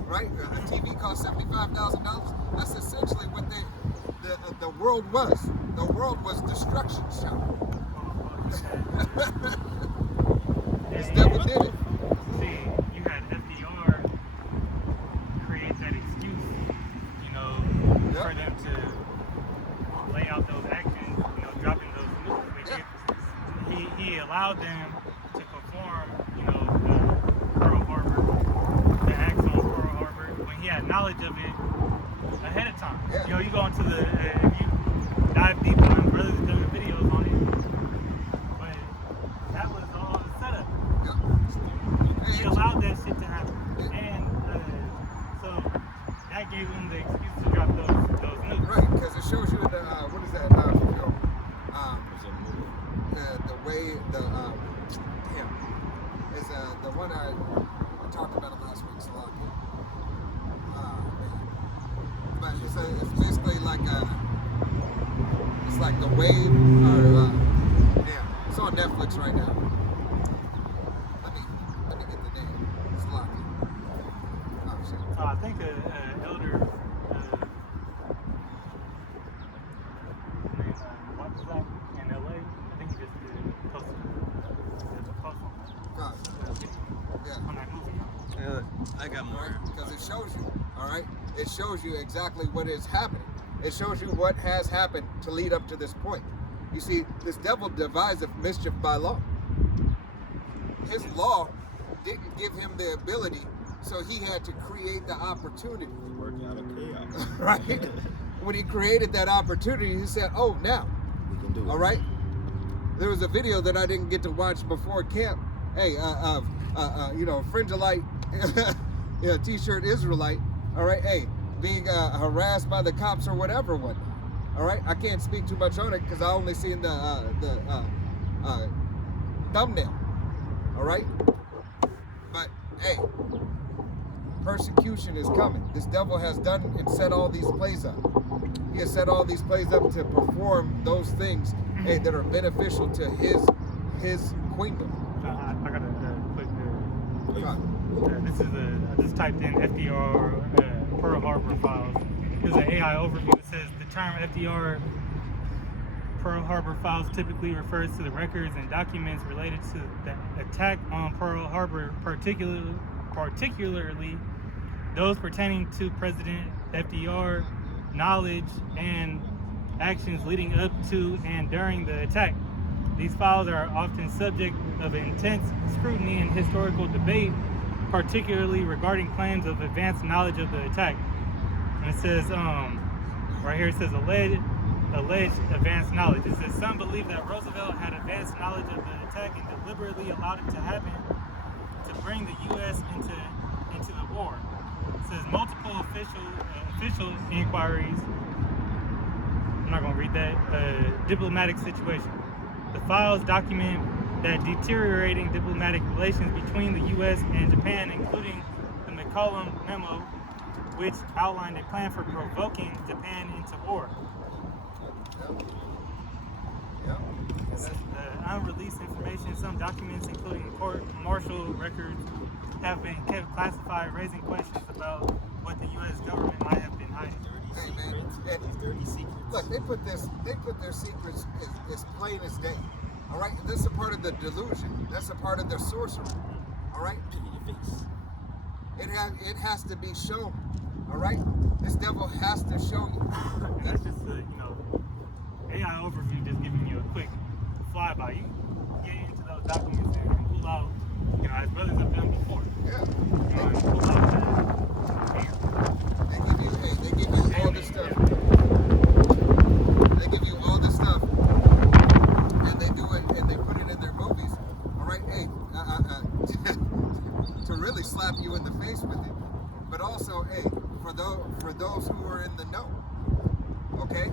right? A TV costs $75,000. That's essentially what the world was. The world was destruction shock. This devil did it. See, you had FDR create that excuse, for them to lay out those actions, dropping those nukes. He allowed them to perform, the Pearl Harbor, the acts on Pearl Harbor, when he had knowledge of it ahead of time. Yeah. You go into if you dive deep on brothers doing videos on it, but that was all a setup. He allowed that shit to happen, and so that gave him the excuse to drop those nukes. Right, because it shows you the what is that film? The way is the one I talked about it last week. So but it's basically like it's like the wave or it's on Netflix right now. Let me get the name. It's locked. Oh shit. So I think elder what was that in LA? I think he just posted a post on Yeah. that movie. I got more. Because it shows you, all right? It shows you exactly what is happening. It shows you what has happened to lead up to this point. You see, this devil deviseth mischief by law. His law didn't give him the ability, so he had to create the opportunity. Working out of chaos. Right? When he created that opportunity, he said, oh, now. We can do it. All right? There was a video that I didn't get to watch before camp. Hey, Fringolite, t-shirt Israelite. All right, hey, being harassed by the cops or whatever one. All right, I can't speak too much on it because I only seen the thumbnail. All right, but hey, persecution is coming. This devil has done and set all these plays up. He has set all these plays up to perform those things that are beneficial to his queendom. I got a quick. This is I just typed in FDR Pearl Harbor files. There's an AI overview. It says the term FDR Pearl Harbor files typically refers to the records and documents related to the attack on Pearl Harbor, particularly those pertaining to President FDR knowledge and actions leading up to and during the attack. These files are often subject of intense scrutiny and historical debate particularly regarding claims of advanced knowledge of the attack. And it says, right here it says alleged advanced knowledge. It says some believe that Roosevelt had advanced knowledge of the attack and deliberately allowed it to happen to bring the U.S. into the war. It says multiple official inquiries. I'm not going to read that. Diplomatic situation. The files document that deteriorating diplomatic relations between the U.S. and Japan, including the McCollum Memo, which outlined a plan for provoking Japan into war. The unreleased information, some documents, including court-martial records, have been kept classified, raising questions about what the U.S. government might have been hiding. Hey, man, Dirty secrets. look, they put their secrets as plain as day. All right, this is a part of the delusion. That's a part of their sorcery. All right, it has to be shown. All right, this devil has to show you. And that's just AI overview, just giving you a quick flyby. You get into those documents and pull out, as brothers have done before. Yeah. And pull out They give you all this stuff. They give you all this stuff, and they do it, and they put it in their movies. All right, hey, to really slap you in the face with it, but also, hey, for those who are in the know, okay,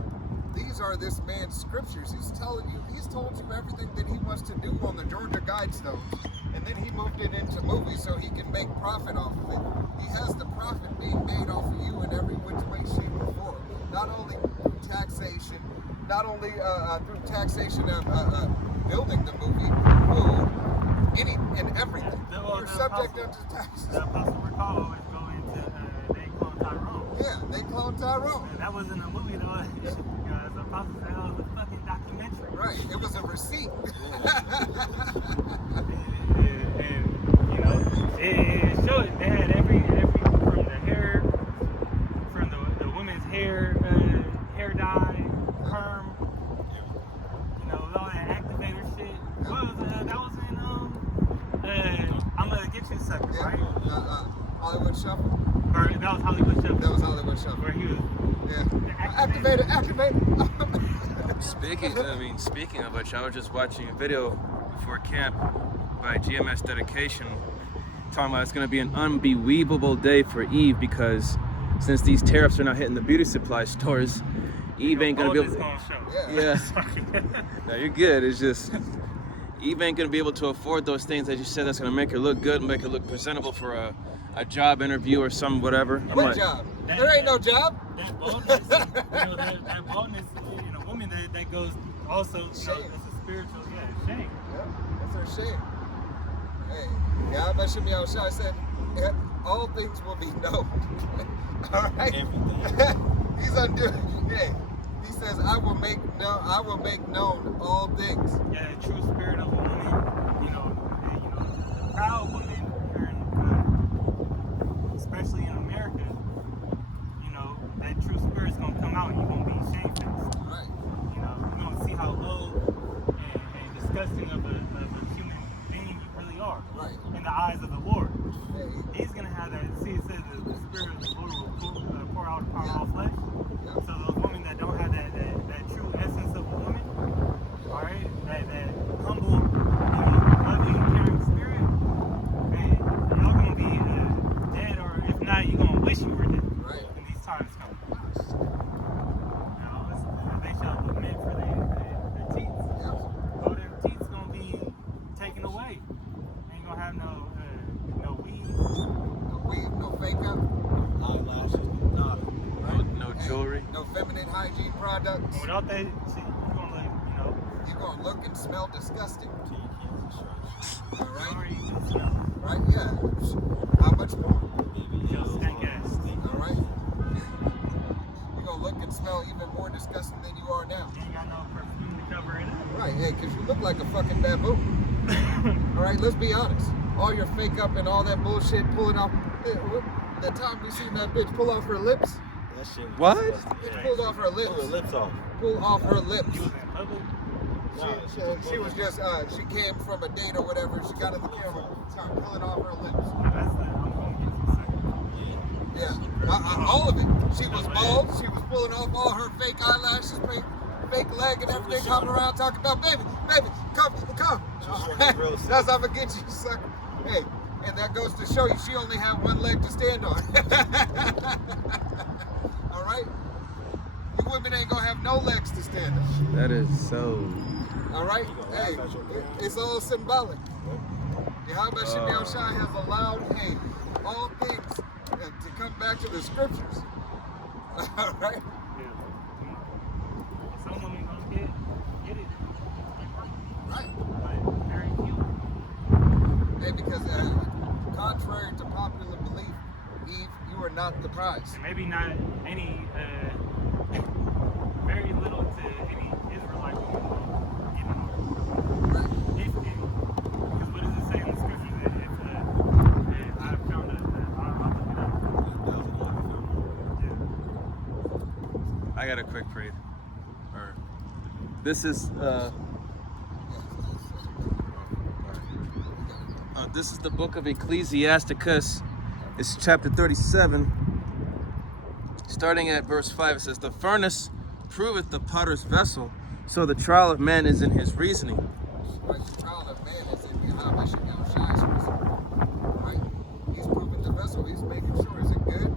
these are this man's scriptures. He's told you everything that he wants to do on the Georgia Guidestones, and then he moved it into movies so he can make profit off of it. He has the profit being made off of you in every which way, shape, or form. Not only through taxation, not only through taxation of building the movie, food, any and everything. You're subject to taxes. The Apostle Recall always go into They Clone Tyrone. Yeah, they clone Tyrone. That wasn't a movie though. The Apostle said, "Oh, it was a fucking documentary." Right, it was a receipt. and it showed they had every from the hair, from the women's hair dye, perm, all that activator shit. What was that was in I'm Gonna Get You Sucker, Yeah, right? Hollywood Shuffle. Or that was Hollywood Shuffle. That was Hollywood Shuffle. Where he was. Yeah. Activate. Speaking of which, I was just watching a video before camp by GMS Dedication talking about it's going to be an unbelievable day for Eve because since these tariffs are not hitting the beauty supply stores, Eve ain't going to be able to... Yeah. No, you're good. It's just... Eve ain't going to be able to afford those things that you said that's going to make her look good, make her look presentable for a job interview or some whatever. What job? There ain't no job. That boldness, that boldness in a woman that goes also, that's a spiritual, shame. Yeah, that's her shame. Hey, God bless me out. I said, all things will be known. All right. He's undoing. Hey, he says, I will make known all things. Yeah, the true spirit of a woman. The proud woman, especially in America. That true spirit's gonna come out and you're gonna be shamefaced. Right. You're gonna see how low and disgusting of a human being you really are. Right. In the eyes of the Lord. Hey. He's gonna have that. See, it says the spirit of the Lord will pour out upon all flesh. Yep. So those women that don't have that true essence of a woman, all right, that humble, loving, caring spirit, man, y'all gonna be dead, or if not, you're gonna wish you were dead. Right. When these times come. They shall lament for their teeth. Yep. Oh, their teeth's gonna be taken away. Ain't gonna have no weed. No weave, no fake up. Eyelashes, nada. No jewelry. No feminine hygiene products. And without that, see, you're gonna look, You're gonna look and smell disgusting. All right. already do smell. Right? Yeah. How much more? Just stink ass. All right. You're gonna look and smell even more disgusting than you are now. You ain't got no perfume to cover it up. Right? Hey, because you look like a fucking baboon. All right. Let's be honest. All your fake up and all that bullshit pulling off. The time we seen that bitch pull off her lips. That shit was What? disgusting. Bitch pulled off her lips. Pull her lips off. Pull off her lips. You was in public. She was just she came from a date or whatever. She got in the camera, started pulling off her lips. That's the I'm gonna get you a second. Yeah, all of it. She was bald. She was pulling off all her fake eyelashes, fake leg, and everything. Hopping around talking about baby, come. That's how I'm gonna get you, sucker. Hey, and that goes to show you she only had one leg to stand on. All right. You women ain't gonna have no legs to stand on. That is so. All right? Hey, it's all symbolic. Yahweh Shem Shai has allowed, hey, all things to come back to the scriptures. All right? Yeah. Some women gonna get it. Right. But very few. Hey, because contrary to popular belief, Eve, you are not the prize. And maybe not any, very little to any Israelite woman getting on. Right. If any. Because what does it say in the scriptures? I found it. I'll look it up. I got a quick read. This is this is the book of Ecclesiasticus. It's chapter 37, starting at verse 5. It says, "The furnace proveth the potter's vessel, so the trial of man is in his reasoning." But the trial of man is in Yahweh Shem Shai's reason. All right? He's proving the vessel. He's making sure, is it good?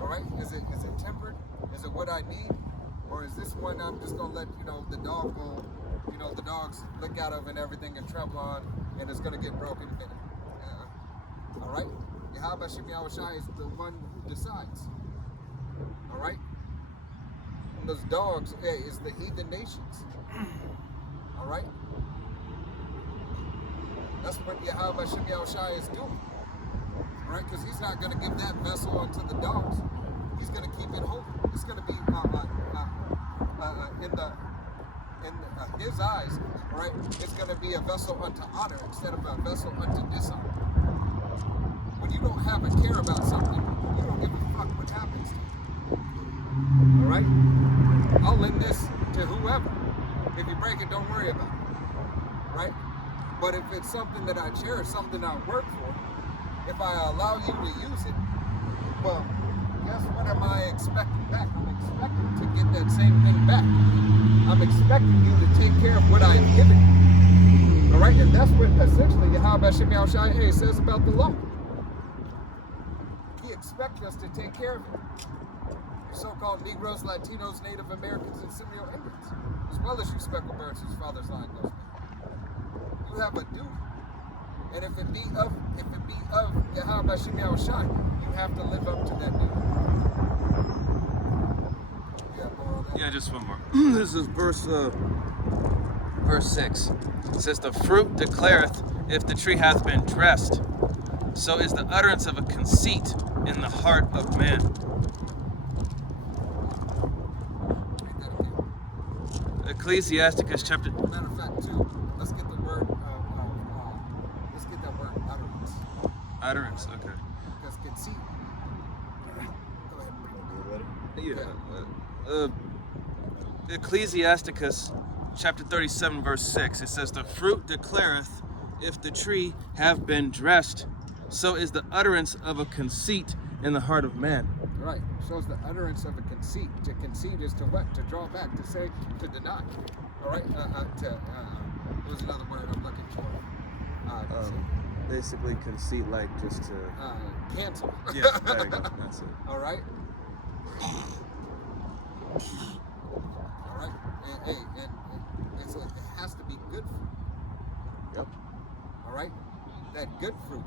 All right? Is it tempered? Is it what I need? Or is this one I'm just going to let, the dog will, the dogs lick out of and everything and trample on, and it's going to get broken? All right? Yahweh Shem Shai is the one who decides. All right? And those dogs, hey, is the heathen nations. All right? That's what Yahweh Shem Shai is doing. All right? Because he's not going to give that vessel unto the dogs. He's going to keep it holy. It's going to be in his eyes, all right? It's going to be a vessel unto honor instead of a vessel unto dishonor. When you don't have a care about something, you don't give a fuck what happens to you. All right? I'll lend this to whoever. If you break it, don't worry about it. Right? But if it's something that I cherish, something I work for, if I allow you to use it, well, guess what am I expecting back? I'm expecting to get that same thing back. I'm expecting you to take care of what I've given you. All right? And that's what essentially Yahweh Shem Shai says about the law. He expects us to take care of it. So-called Negroes, Latinos, Native Americans, and Seminole Indians, as well as you speckled-birds whose father's line goes back. You have a duty. And if it be of Yahweh Shem Shai, you have to live up to that duty. Yeah, just one more. This is verse 6. It says, "The fruit declareth if the tree hath been dressed. So is the utterance of a conceit in the heart of man." Ecclesiasticus chapter. Matter of fact, too, let's get the word. Let's get that word utterance. Utterance, okay. Because conceit. Go ahead. Yeah. Ecclesiasticus chapter 37, verse 6. It says, "The fruit declareth if the tree have been dressed. So is the utterance of a conceit in the heart of man." Right. Shows the utterance of a conceit. To conceit is to what? To draw back. To say. To deny. All right. What was another word I'm looking for? Basically, conceit, like just to. Cancel. Yeah, there you go. That's it. All right. All right. And it has to be good fruit. Yep. All right. That good fruit.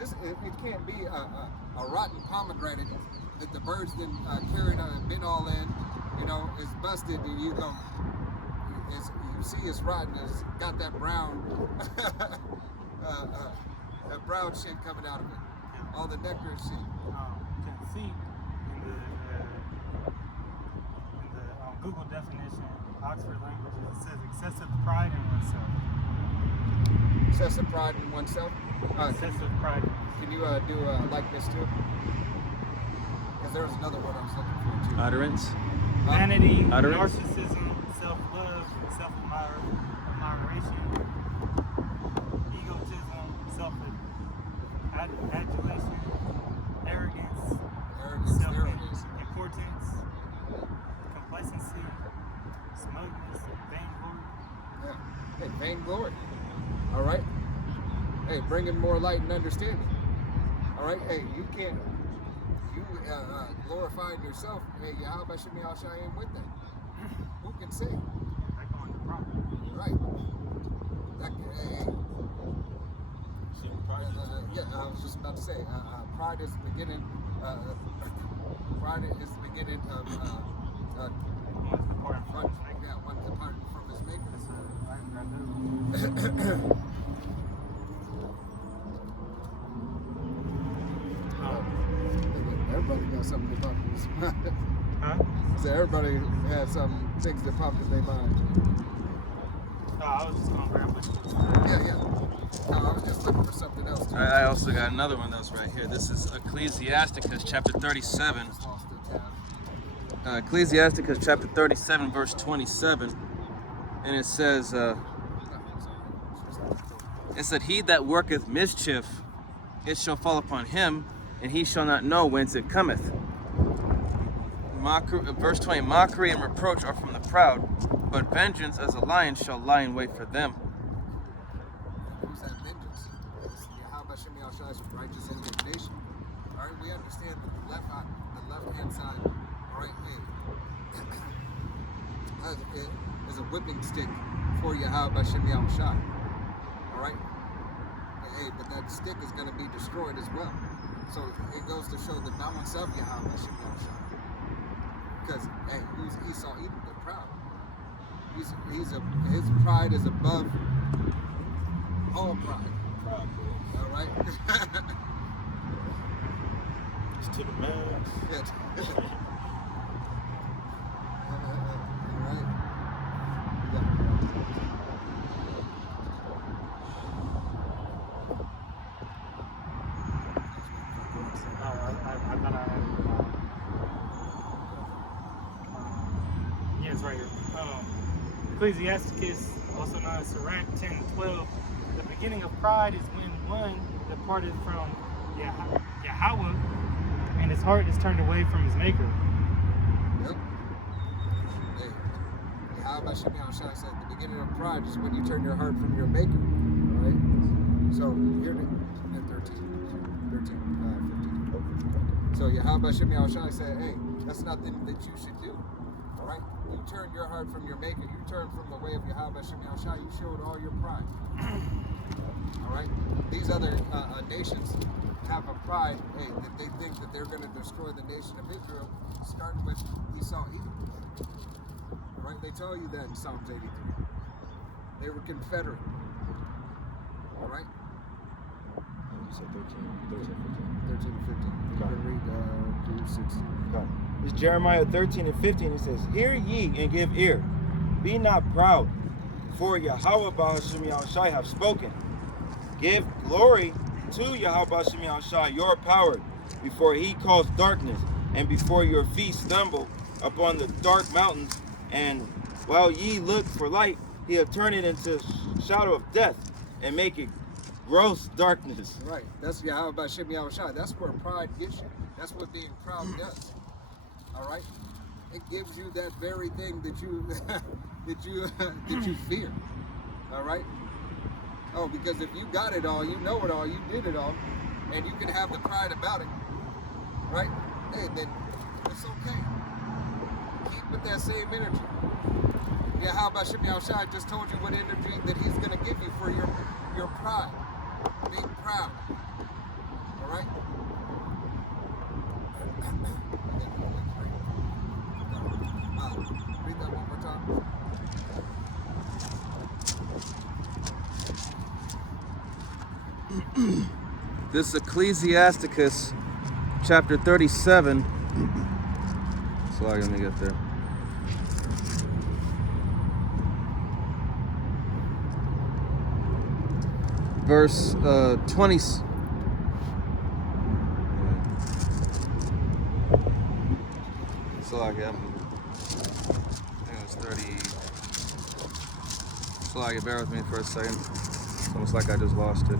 It can't be a rotten pomegranate that the birds then carried and been all in, is busted, and you see it's rotten. It's got that brown, that brown shit coming out of it. All the nectar shit. Conceit in the Google definition, Oxford languages, it says excessive pride in oneself. Excessive pride in oneself. Excessive pride. Can you do like this too? Because there was another word I was looking for too. Utterance. Vanity, Utterance. narcissism, self-love, self-admiration. glory. All right? Hey, bring in more light and understanding. All right? Hey, you can't, you glorifying yourself. Hey, Yahweh Shem Yahushua ain't with that. Who can say? Like on the prophet. Right. Hey. Yeah, I was just about to say, pride is the beginning. Pride is the beginning of One's departing from his maker. yeah, one departing from his maker. That's Everybody got something that popped in his mind. huh? So everybody had some things that popped in their mind. No, I was just gonna grab what you Yeah. No, I was just looking for something else too. I also got another one that's right here. This is Ecclesiasticus chapter 37. Just lost the tab. Ecclesiasticus chapter 37, verse 27. And it says, it said, "He that worketh mischief, it shall fall upon him, and he shall not know whence it cometh." Verse 20, "Mockery and reproach are from the proud, but vengeance as a lion shall lie in wait for them." Who's that vengeance? It's Yahweh Shem Yahushua's righteous indignation. All right, we understand that the left hand side, all right, is a whipping stick for Yahweh Shem Yahushua. All right, hey, but that stick is going to be destroyed as well. So it goes to show the balance of Yahweh Shem Yahushua. Because hey, who's Esau Edom? The proud. His pride is above all pride. All right. It's to the max. Yeah. All right. Yeah. I thought I had yeah, it's right here. Ecclesiasticus, also known as Sirach 10:12. The beginning of pride is when one departed from Yahweh, and his heart is turned away from his maker. Yep. Hey, Yahweh Shem Yahushua said the beginning of pride is when you turn your heart from your maker. All right. So here in 13, 15. So Yahweh Shem Yahushua said, hey, that's nothing that you should do. All right. You turn your heart from your maker. You turn from the way of Yahweh Shem Yahushua. You showed all your pride. All right. These other nations have a pride, hey, that they think that they're going to destroy the nation of Israel, starting with Esau Edom. All right. They tell you that in Psalms 83. They were confederate. All right. You said 13, 13 and 15. You Okay. can read through 16. Okay. It's Jeremiah 13 and 15. It says, "Hear ye and give ear. Be not proud, for Yahweh Ba'ashem Yahushai have spoken. Give glory to Yahweh Ba'ashem Yahushai your power, before he calls darkness, and before your feet stumble upon the dark mountains. And while ye look for light, he have turned it into shadow of death, and make it gross darkness." Right. That's Yahweh Shem Yahushua. That's where pride gets you. That's what being proud does. All right. It gives you that very thing that you that you fear. All right. Oh, because if you got it all, you know it all, you did it all, and you can have the pride about it, right? Hey, then it's okay. Keep with that same energy. Yeah, how about Shem Yahushua just told you what energy that he's going to give you for your pride, being proud. All right. Read that one more time. This is Ecclesiasticus chapter 37. So let me get there. Verse 20. So like I think it was 30. So like bear with me for a second. It's almost like I just lost it.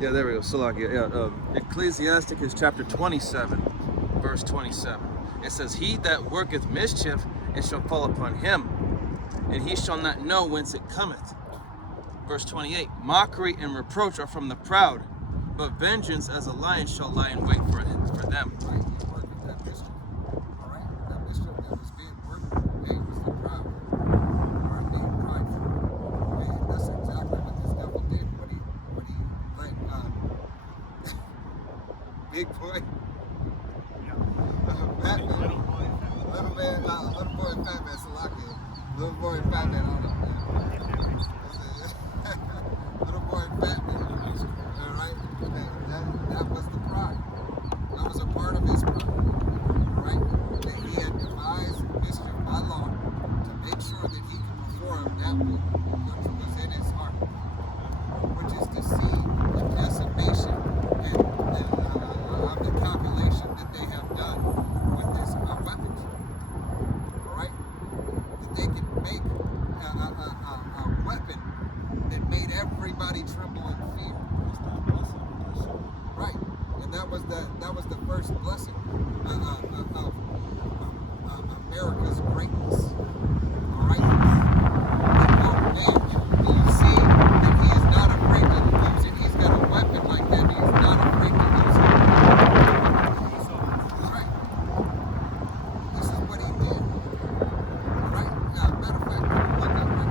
Yeah, there we go. Salakia. Yeah, Ecclesiastic is chapter 27, verse 27. It says, "He that worketh mischief, it shall fall upon him, and he shall not know whence it cometh." Verse 28, "Mockery and reproach are from the proud, but vengeance as a lion shall lie in wait for them." Right? He worked with that mischief. All right? That mischief that was being worked, hey, was the proud. Or being prideful. Hey, that's exactly what this devil did when he like, big boy, fat man, little boy, fat man, Salakia. Little boy, fat man, I don't know. Little boy, fat man. All right? That was the pride. That was a part of his pride. All right? That he had devised mischief by law to make sure that he could perform that which was in his heart, which is to see the decimation and of the calculation that they have done with this weaponry. All right? That they could make a weapon that made everybody tremble in fear. Right, and that was the first blessing of America's greatness. All right, you see that he is not afraid to use it. He's got a weapon like that. He is not afraid to use it. All right, this is what he did. All right, matter of fact, look up what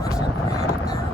Russia created their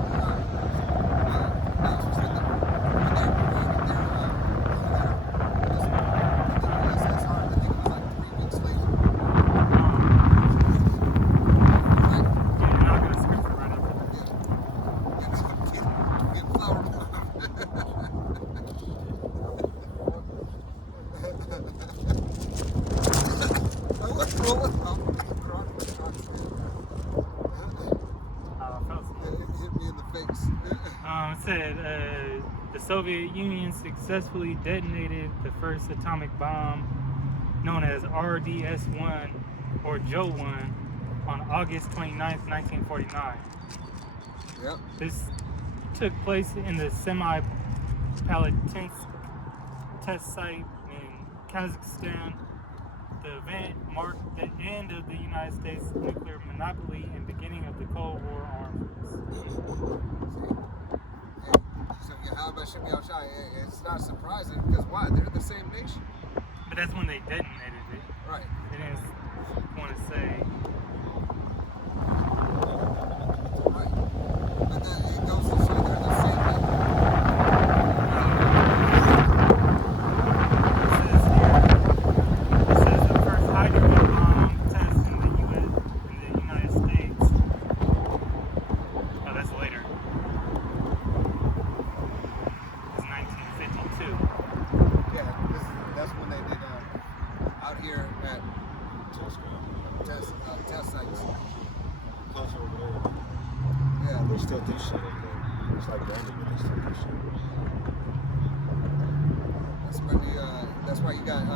It said the Soviet Union successfully detonated the first atomic bomb, known as RDS-1 or Joe-1, on August 29th, 1949. Yep. This took place in the Semipalatinsk test site in Kazakhstan. The event marked the end of the United States nuclear monopoly and beginning of the Cold War arms race. So Yahweh Shem Yahushai, it's not surprising because why? They're the same nation. But that's when they detonated it. Right. They didn't want to say. Right. But that, it goes to show they're the same nation. It says the first hydrogen bomb test in the United States. Oh, that's later. It's 1952. Yeah, that's when they did out here at test sites. Closer over there. Yeah, They still do shit over there. It's like random, but they still do shit. that's why you got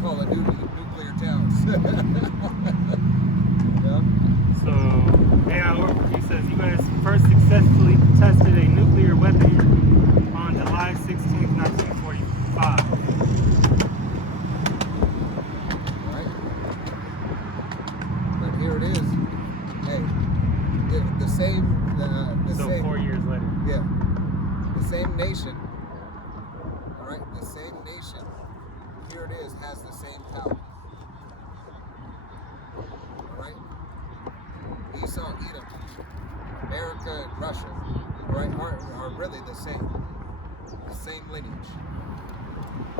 Call of Duty nuclear towns. Yep. So, AI Overview says U.S. first successfully tested a nuclear weapon on July 16, 1945. Right. But here it is. Hey, the same. So same. 4 years later. Yeah. The same nation. All right. The same nation. Here it is. Has the same power. All right. Esau, Edom, America, and Russia, right, are really the same lineage.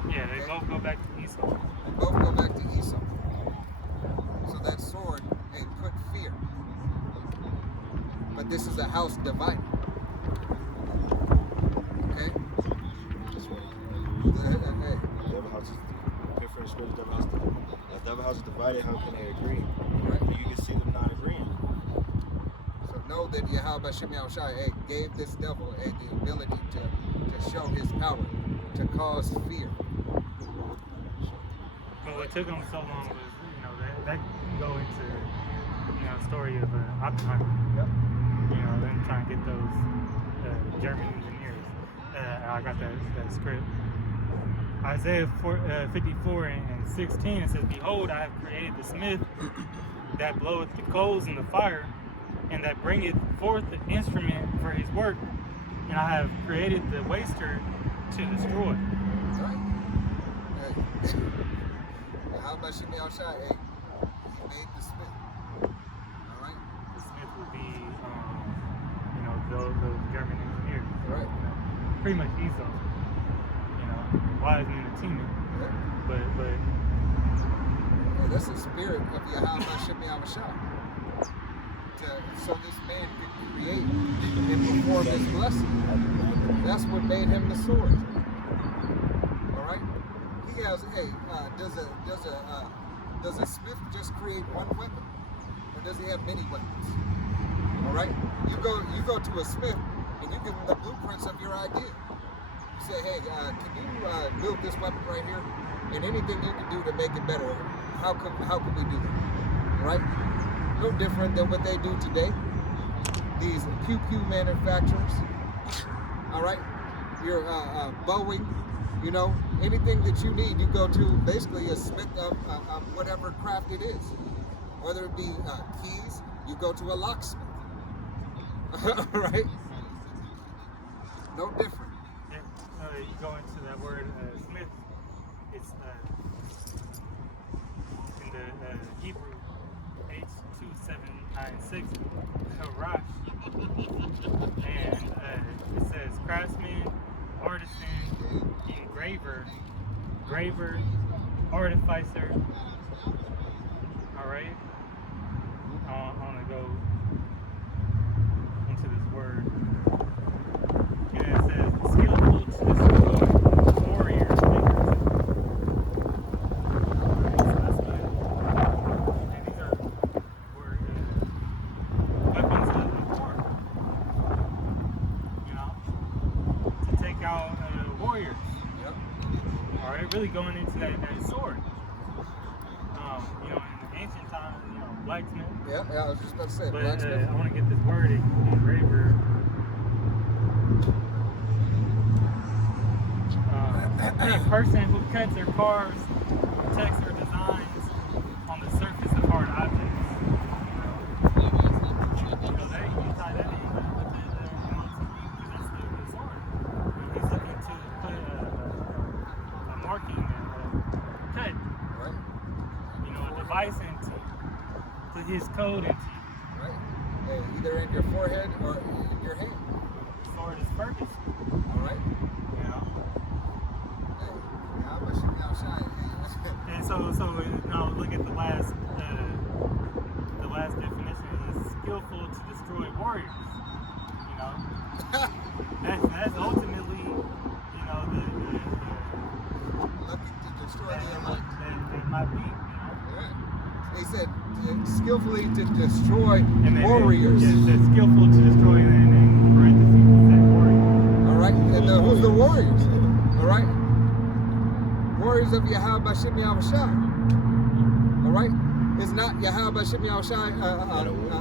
Yeah, they both go back to Esau. They both go back to Esau. So that sword, hey, put fear. But this is a house divided. Okay? Hey. Devil house is different scriptures. Devil house is divided. How can they agree? Right. You can see them not agreeing. So know that Yahweh Shem Yahushai gave this devil the ability to show his power, to cause fear. But what took them so long was, that can go into, the story of Oppenheimer. Yep. Them trying to get those German engineers. I got that script. Isaiah 54 and 16, it says, "Behold, I have created the smith that bloweth the coals in the fire, and that bringeth forth the instrument for his work. And I have created the waster to destroy." Right? Hey. How about Shimei Al-Shai? Hey, he made the smith. All right? The smith would be, those German engineers. Right. Pretty much Esau. Wise men and teaming. Yeah. But That's the spirit of Yahweh Shimei Al-Shai. So this man could create and perform his blessing. That's what made him the sword. All right. He has. Hey, does a smith just create one weapon, or does he have many weapons? All right. You go to a smith and you give him the blueprints of your idea. You say, hey, can you build this weapon right here? And anything you can do to make it better, how can we do that? Right? No different than what they do today. These QQ manufacturers. All right? Your Boeing, anything that you need, you go to basically a smith of whatever craft it is. Whether it be keys, you go to a locksmith. All right? No different. You go into that word smith, it's in the Hebrew H2796 Harash, and it says craftsman, artisan, engraver, graver, artificer. All right, I want to go into this word. And it says skillful to destroy, warrior, figurative. So that's good. And these are weapons of war. To take out warriors. Yep. All right, really going into that sword. In the ancient times, blacksmith. Yeah, I was just about to say, But blacksmith. I want to get this word engraver. A person who cuts or carves text or designs on the surface of hard objects. You tie that in with because that's the sword. He's looking to put a marking, a cut, Right? a device into, put his code into. Right? Hey, either in your forehead or in your hand. The sword is purpose. All right? How much you outshine? And so now look at the last definition is skillful to destroy warriors. That's ultimately, Looking to destroy the that elect. might be, Yeah. He said skillfully to destroy And then warriors. It's skillful to destroy, and then parentheses say warrior. All right? And who's the warriors? All right? Warriors of Yahweh Shimei Al-Shai. All right? Is not Yahweh Shimei Al-Shai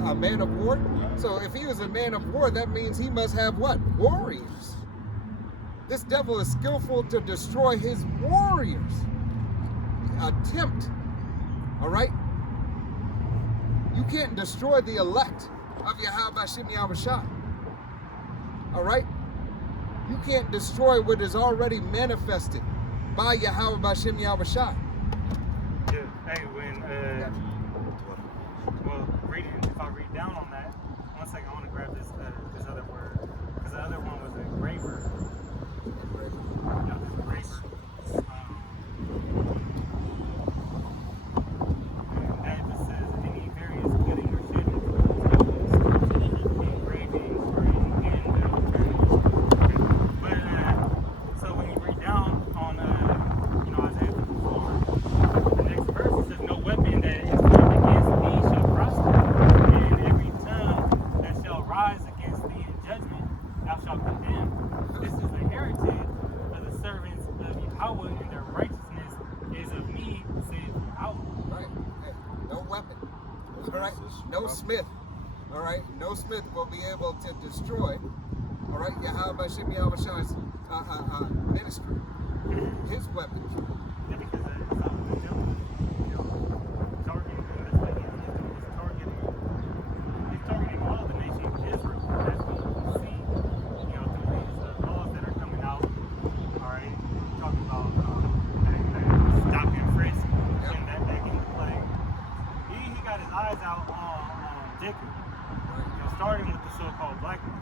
a man of war? So if he was a man of war, that means he must have what? Warriors. This devil is skillful to destroy his warriors. Attempt. All right? You can't destroy the elect of Yahweh Shimei Al-Shai. All right? You can't destroy what is already manifested by Yahweh by Shimei Al-Shai. Yeah. Hey, if I read down on that, one second, I want to grab this other word, because the other one was engraver. Engraver. And that just says any various cutting or shaping tools, engraving or But so when you read down on Isaiah 54, the next verse it says, "No weapon that is formed against thee shall prosper, and every tongue that shall rise against thee in judgment thou shalt condemn. This is the heritage of the servants of Yahweh, and their righteousness is of me, saith Yahweh." Right? Hey, no weapon. All right? No smith. All right? No smith will be able to destroy. All right? Yahweh by Shimei Al-Shai's ministry, his weaponry. Yeah, because it's not the devil, targeting that's what he's targeting all the nation of Israel. That's what we see, through these laws that are coming out. All right, talking about stop and frisk, and that back into play. He got his eyes out on Jacob, starting with the so-called black man.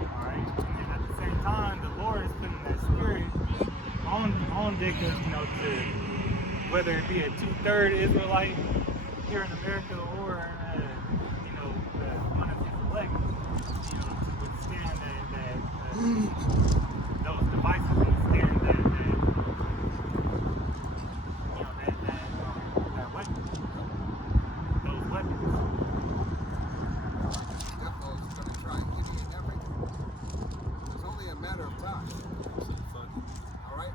All right, and at the same time, the Lord is putting that spirit on Jacob, to whether it be a 2/3 Israelite here in America or one of his elect, to withstand those devices, withstand that weapon, those weapons. Definitely going to try any and everything. It's only a matter of time. All right?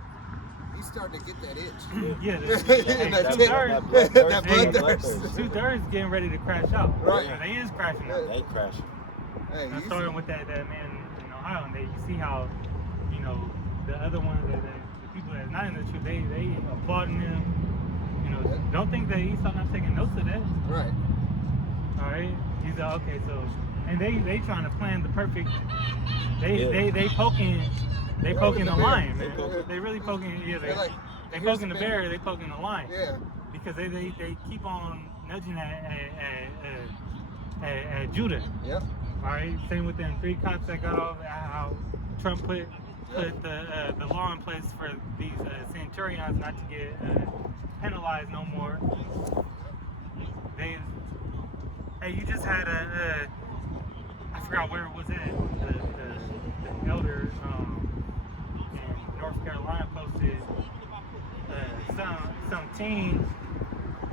He's starting to get that itch. Yeah, that bloodthirst. 2/3 getting ready to crash out. Right. They is crashing out. They crashing. Hey, I'm starting with that man in Ohio, and you see how, the other ones, the people that's not in the truth, they applauding him. Don't think that Esau not taking notes of that. right. All right, he's okay. So, and they trying to plan the perfect. They poking the lion, man. They really poking. Yeah, they poking the bear. They poking the lion. Yeah. Because they keep on nudging at Judah. Yep. All right. Same with them 3 cops that got off. How Trump put the law in place for these centurions not to get penalized no more. Hey, you just had I forgot where it was at. The elder in North Carolina posted some teen,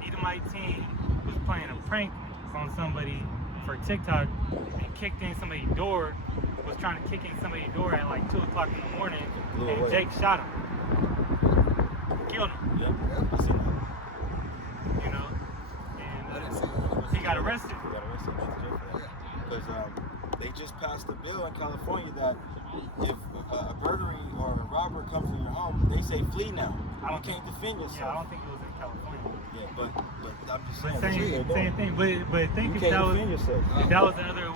Edomite teen, was playing a prank on somebody for TikTok and kicked in somebody's door, was trying to kick in somebody's door at like 2 o'clock in the morning, and Jake shot him. Killed him. Yep. Yep. I seen that. And he got arrested. They got arrested. Went to jail for that. Because they just passed a bill in California that if a burglary or a robber comes in your home, they say flee now. You can't defend yourself. Yeah, I don't think it was in California. Yeah, but I'm just saying. Same thing. But think You if can't that was defend yourself. if that was the other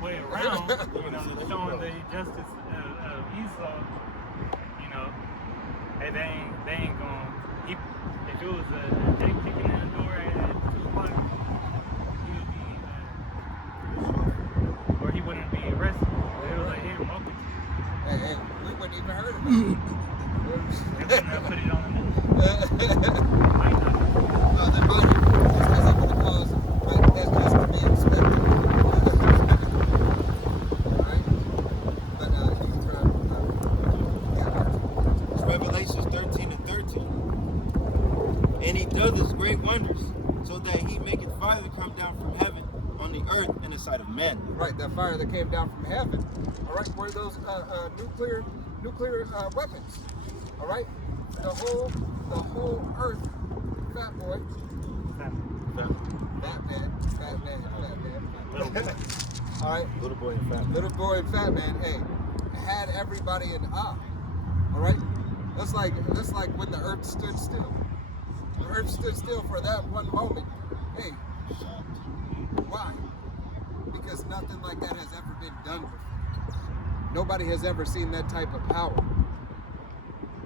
way around, showing the injustice of Esau, and they ain't gonna. If it was Jake kicking in the door at 2 o'clock, he would be, or he wouldn't be arrested. It was like him open. Hey, we wouldn't even heard of it. They wouldn't have put it on the news. Might not. They might have. Just because it would cause, but that's just to be expected. Alright? But he's trying It's Revelations 13:13. And he does his great wonders, so that he maketh fire to come down from heaven on the earth in the sight of men. right, that fire that came down from heaven. Alright, were those nuclear weapons. Alright? The whole earth, fat boy. Fat man. Alright? Little boy and fat man. Little boy and fat man, hey, had everybody in awe. Alright? That's like when the earth stood still. The earth stood still for that one moment. Hey, why? Because nothing like that has ever been done before. Nobody has ever seen that type of power.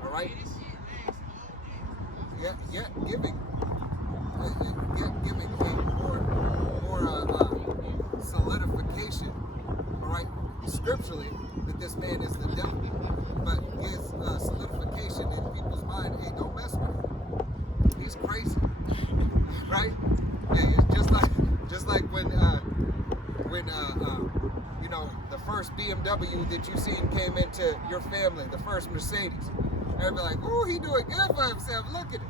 Alright? Yet giving a more solidification, alright, scripturally, that this man is the devil. But his solidification in people's mind, hey, don't mess with him. He's crazy. Right? Hey, it's just like when the first BMW that you seen came into your family, the first Mercedes. Everybody like, oh, he doing good for himself. Look at it.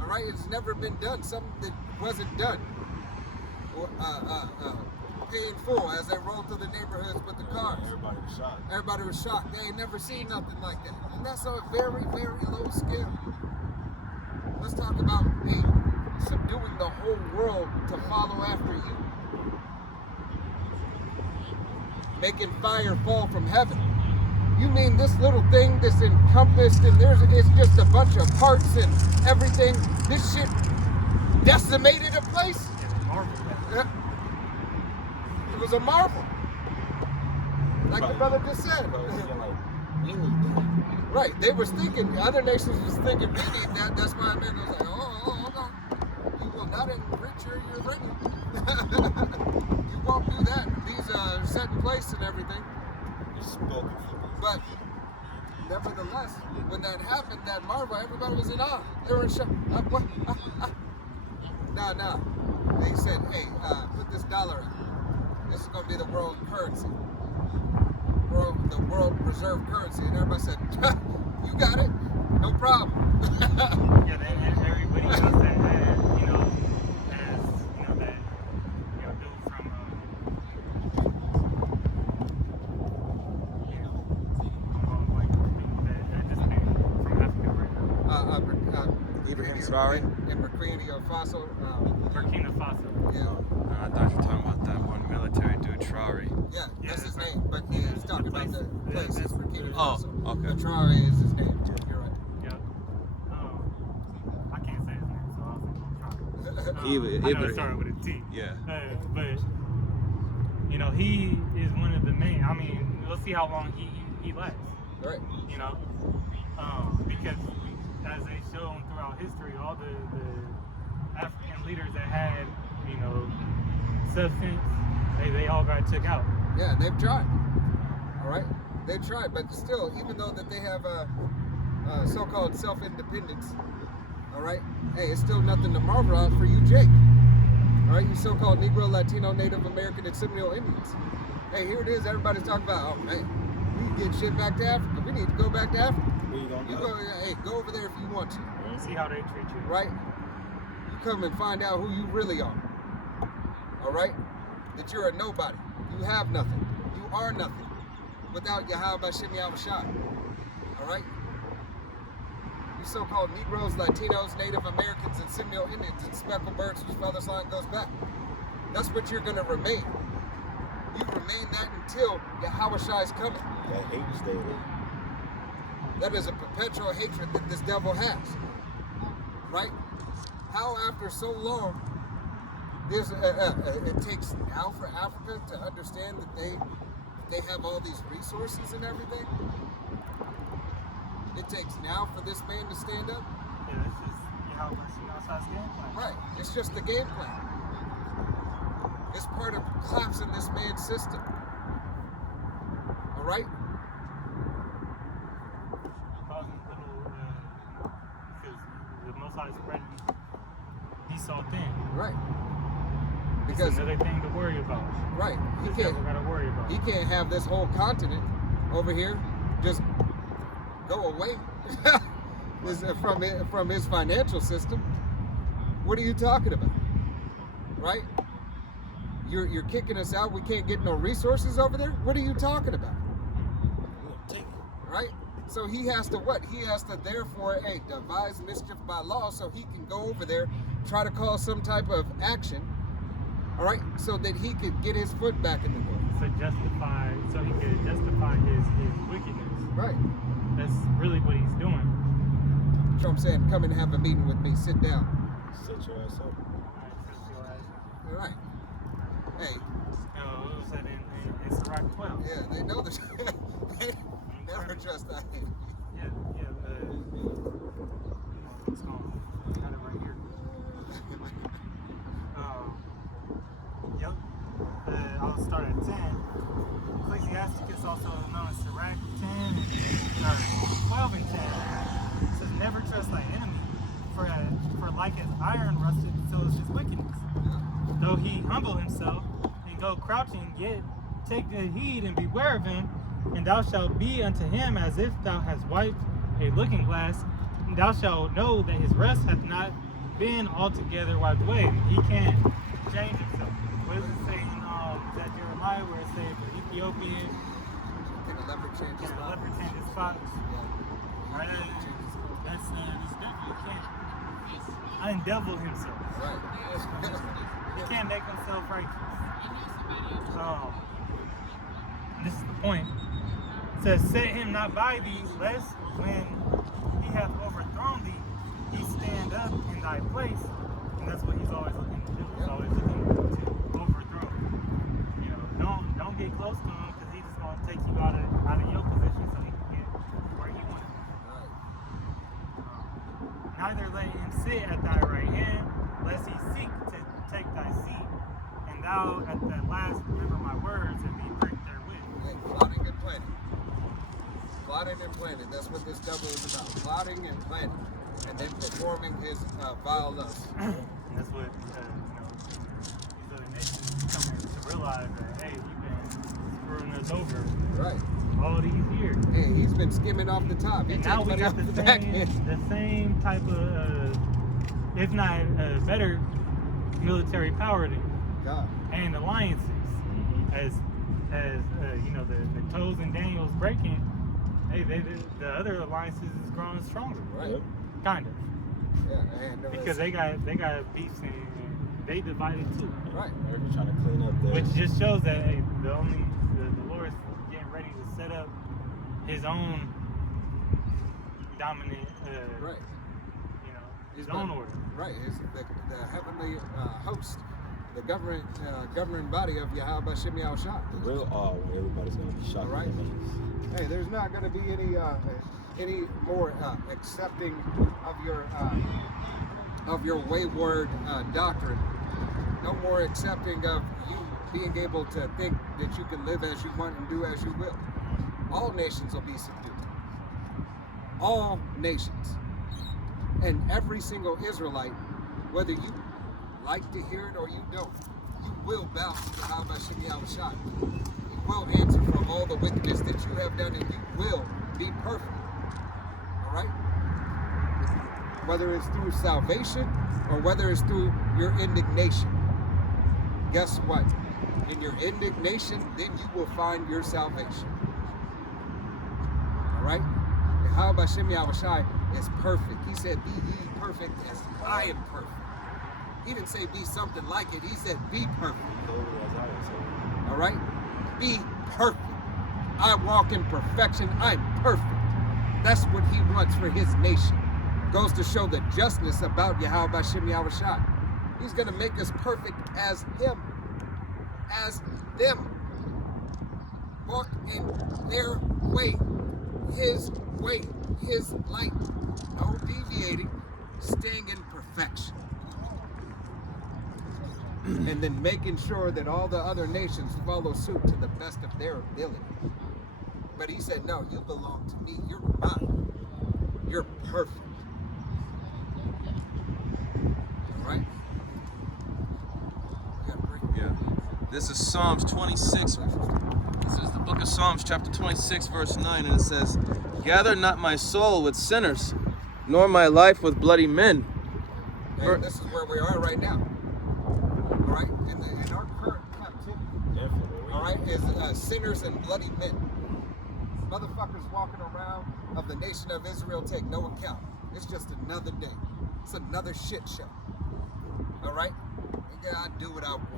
All right, it's never been done. Something that wasn't done. Paying full as they rolled through the neighborhoods with the cars. Everybody was shocked. They ain't never seen nothing like that. And that's on a very, very low scale. Let's talk about, hey, subduing the whole world to follow after you. Making fire fall from heaven. You mean this little thing that's encompassed and it's just a bunch of parts and everything? This shit decimated a place? Yeah, they marveled at it. It was a marvel. Like the brother just said. We need that. Right. They was thinking, other nations was thinking we need that. That's why man was like, hold on. You will not enrich your uranium. You won't do that. These are set in place and everything. You spoken for me. But nevertheless, when that happened, that marvel, everybody was in awe. They were in shock. What? Nah. They said, hey, put this dollar in. This is going to be the world currency. The world reserve currency. And everybody said, you got it. No problem. Yeah, everybody else that had, you know, as, you know, that, you know, dude from, you know, like, that just came from Africa right now. Ibrahim Traore. In Burkina Faso. Burkina Faso. Yeah. I thought you were talking about that one military dude, Traore. Yeah, Yeah, that's his that's name. But yeah, he's talking about the place. place. It's Burkina Oh, Faso. okay. But Traore is his name. You're right. Yep. I can't say his name, so I was going to try. I know Ibrahim. it started with a T. Yeah. But, you know, he is one of the main, I mean, we'll see how long he lasts, Right. you know? Because as they've shown throughout history, all the African leaders that had, you know, substance, they all got took out. Yeah, they've tried. All right, they've tried, but still, even though that they have so-called self-independence, all right, hey, it's still nothing to marvel at for you, Jake. All right, you so-called Negro, Latino, Native American, and Seminole Indians. Hey, here it is. Everybody's talking about, oh man, we need to get shit back to Africa. We need to go back to Africa. Where you gonna You go? go, hey, go over there if you want to. See how they treat you. Right? You come and find out who you really are. All right? That you're a nobody. You have nothing. You are nothing without Yahweh Shem Yahushua. All right? You so-called Negroes, Latinos, Native Americans, and Seminole Indians, and speckled birds whose feathers line goes back. That's what you're going to remain. You remain that until Yahushua is coming. That hate is there. That is a perpetual hatred that this devil has. Right? How after so long, it takes now for Africa to understand that they have all these resources and everything? It takes now for this man to stand up? Yeah, it's just, you know, outside game plan. Right. It's just the game plan. It's part of collapsing this man's system. All right? Causing little, because the Most High spreading Esau thin. Right. It's Because, another thing to worry about. right, This he can't. devil got to worry about. He can't have this whole continent over here just go away from his financial system. What are you talking about? Right? You're kicking us out. We can't get no resources over there. What are you talking about? We're gonna take it. Right? So he has to what? He has to therefore, hey, devise mischief by law so he can go over there, try to cause some type of action. All right, so that he could get his foot back in the door. So he could justify his wickedness. Right. That's really what he's doing. Trump saying, come and have a meeting with me. Sit down. Set your ass up. All right. Hey, What was that in Sirach 12? yeah, they know this. They never trust that. Yeah, it's gone. Got it right here. Yep. I'll start at 10. Ecclesiasticus, also known as Sirach 12 and 10, says, never trust thy enemy, for like as iron rusted, so is his wickedness. Though he humble himself and go crouching, yet take good heed and beware of him, and thou shalt be unto him as if thou hast wiped a looking glass, and thou shalt know that his rest hath not been altogether wiped away. He can't change himself. What does it say in that Jeremiah where it says the Ethiopian Can a leopard change his the spots? leopard change his spots? Yeah. Right? That's definitely can't undevil himself. Right. He can't make himself righteous. This is the point. says, set him not by thee, lest when he hath overthrown thee, he stand up in thy place. And that's what he's always looking to do. He's always looking to overthrow. You know, don't get close to him because he's just gonna take you out of your position so he can get where he wants. Neither let him sit at thy right hand, lest he seek to take thy seat, and thou at the last remember my words and be pricked therewith. Hey, plotting and planning. Plotting and planning. That's what this devil is about. Plotting and planning. And then performing his vile lust. And that's what these other nations come to realize that, hey, you've been screwing us over Right. all these years. Hey, he's been skimming off the top. He And takes now we money got off the back same, end. the same type of, if not better, military power than God. and alliances. As you know, the toes and Daniels breaking, hey, the other alliances is growing stronger. Right. Kind of. Yeah, and Because they got beefs and they divided too. right. America trying to clean up the. Which just shows that hey, the Lord's getting ready to set up his own dominant, Right. you know, his He's own got- order. Right. It's the heavenly host, the governing body of Yahweh Bashem Yahushua. The real awe when everybody's gonna be shocked. All right. at the news. Hey, there's not going to be any more accepting of your wayward doctrine. No more accepting of you being able to think that you can live as you want and do as you will. All nations will be subdued. All nations. And every single Israelite, whether you like to hear it or you don't, you will bow to Yahweh Shem Yahushua. You will answer for all the wickedness that you have done, and you will be perfect. All right? Whether it's through salvation or whether it's through your indignation. Guess what? In your indignation, then you will find your salvation. All right? Yahweh Shem Yahushua is perfect. He said, be ye perfect as I am perfect. He didn't say be something like it. He said be perfect. All right? Be perfect. I walk in perfection. I'm perfect. That's what he wants for his nation. Goes to show the justness about Yahweh Bashem Yahushua. He's going to make us perfect as him. As them. Walk in their way. His way. His light. No deviating. Staying in perfection. And then making sure that all the other nations follow suit to the best of their ability. But he said, no, you belong to me. You're mine. You're perfect. All right? You gotta break. Yeah. This is Psalms 26. This is the book of Psalms, chapter 26, verse 9, and it says, gather not my soul with sinners, nor my life with bloody men. And this is where we are right now. All right? In our current captivity. Definitely. All right, is sinners and bloody men. Motherfuckers walking around of the nation of Israel take no account. It's just another day. It's another shit show. All right? Yeah, I do what I want.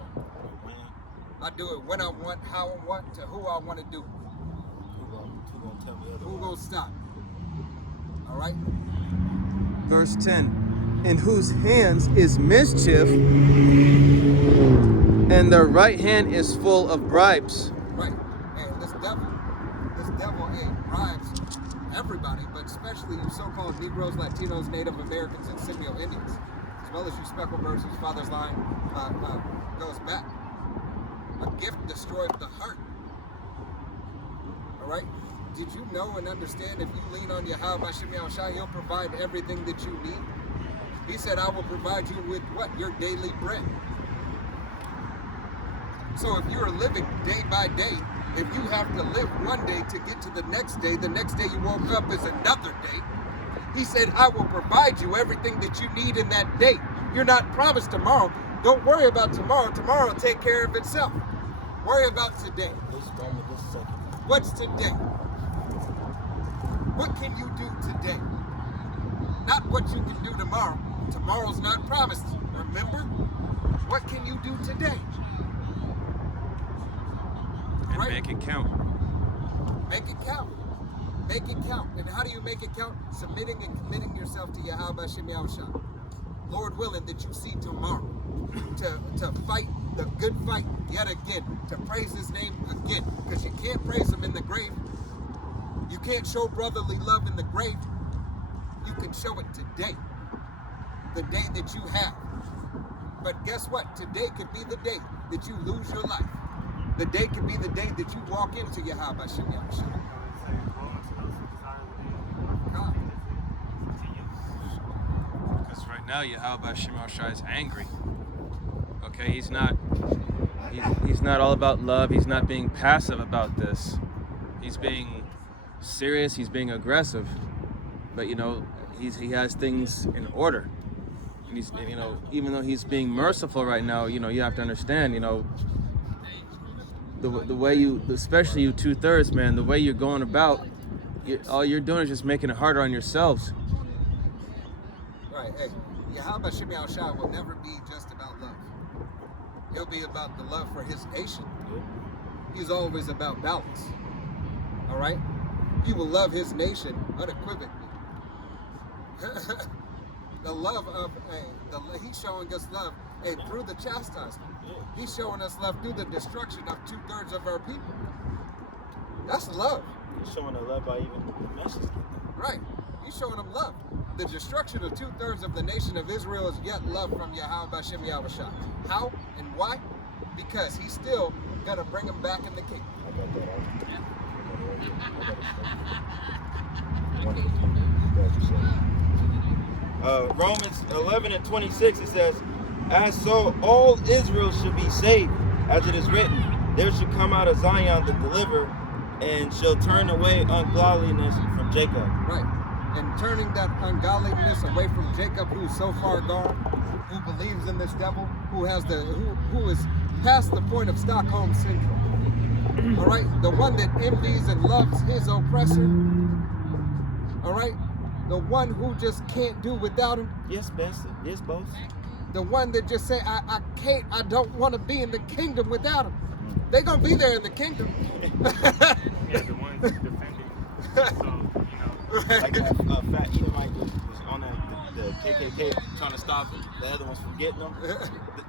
I do it when I want, how I want, to who I want to do it. Who gonna tell me Who otherwise? gonna stop? All right? Verse 10, in whose hands is mischief, and their right hand is full of bribes. Right. And this devil, bribes everybody, but especially you so-called Negroes, Latinos, Native Americans, and Seminole Indians, as well as you Specklebirds whose father's line goes back. A gift destroyed the heart. All right? Did you know and understand if you lean on Yahweh Bashem Yahushua, he'll provide everything that you need? He said, I will provide you with what? Your daily bread. So if you're living day by day, if you have to live one day to get to the next day you woke up is another day. He said, I will provide you everything that you need in that day. You're not promised tomorrow. Don't worry about tomorrow. Tomorrow will take care of itself. Worry about today. This moment, this second. What's today? What can you do today? Not what you can do tomorrow. Tomorrow's not promised. Remember? What can you do today? And Right. make it count. Make it count. Make it count. And how do you make it count? Submitting and committing yourself to Yahweh Hashem Yahushua. Lord willing that you see tomorrow to fight the good fight yet again, to praise his name again. Because you can't praise him in the grave. You can't show brotherly love in the grave. You can show it today. The day that you have. But guess what? Today could be the day that you lose your life. The day could be the day that you walk into Yahweh Hashem Yahushua. God. Because right now Yahweh Hashem Yahushua is angry. Okay, he's not all about love. He's not being passive about this. He's being serious. He's being aggressive. But he has things in order. And he's, even though he's being merciful right now, you have to understand, the way you, especially you 2/3, man, the way you're going about, all you're doing is just making it harder on yourselves. Right. Hey, Yahweh Hashem Yahushua will never be just about love. He'll be about the love for his nation. He's always about balance. All right? He will love his nation unequivocally. The love of, he's showing us love through the chastisement. He's showing us love through the destruction of 2/3 of our people. That's love. He's showing the love by even the message. Right. He's showing them love. The destruction of 2/3 of the nation of Israel is yet love from Yahweh Hashem Yahushua. How and why? Because he's still going to bring them back in the kingdom. Romans 11:26, it says, "As so all Israel should be saved, as it is written, there shall come out of Zion the deliverer, and shall turn away ungodliness from Jacob." Right. And turning that ungodliness away from Jacob, who's so far gone, who believes in this devil, who is past the point of Stockholm syndrome. All right, the one that envies and loves his oppressor. All right, the one who just can't do without him. Yes, Bessie. Yes, boss. The one that just say, I don't want to be in the kingdom without him. They're gonna be there in the kingdom. Yeah, the ones defending. So, Like that fat Edomite was on the KKK trying to stop him. The other ones from getting them.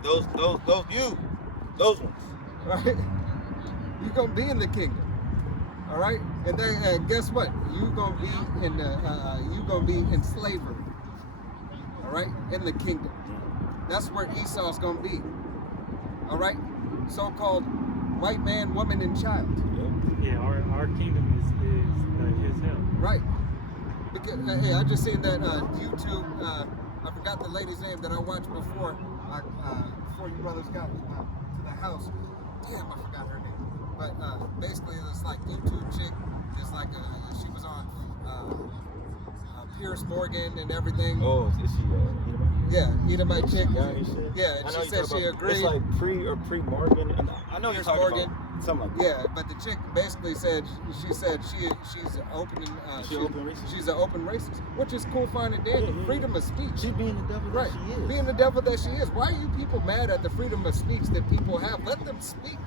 Those ones. Right? You're gonna be in the kingdom. All right, and then guess what? You're gonna be in slavery. All right, in the kingdom. That's where Esau's gonna be. All right, so-called white man, woman, and child. yeah, our kingdom is his hell. Right. Because, hey, I just seen that YouTube. I forgot the lady's name that I watched before you brothers got to the house. Damn, I forgot her name. But basically, this like YouTube chick is like she was on Pierce Morgan and everything. Oh, is she Edomite? Yeah, Edomite chick. Yeah, and she said she agreed. It's like pre-Morgan. I know you're talking Morgan. about something like that. Yeah, but the chick basically said she's opening she's an open racist, which is cool, fine and dandy. Yeah. Freedom of speech. She being the devil Right, that she is. being the devil that she is. Why are you people mad at the freedom of speech that people have? Let them speak.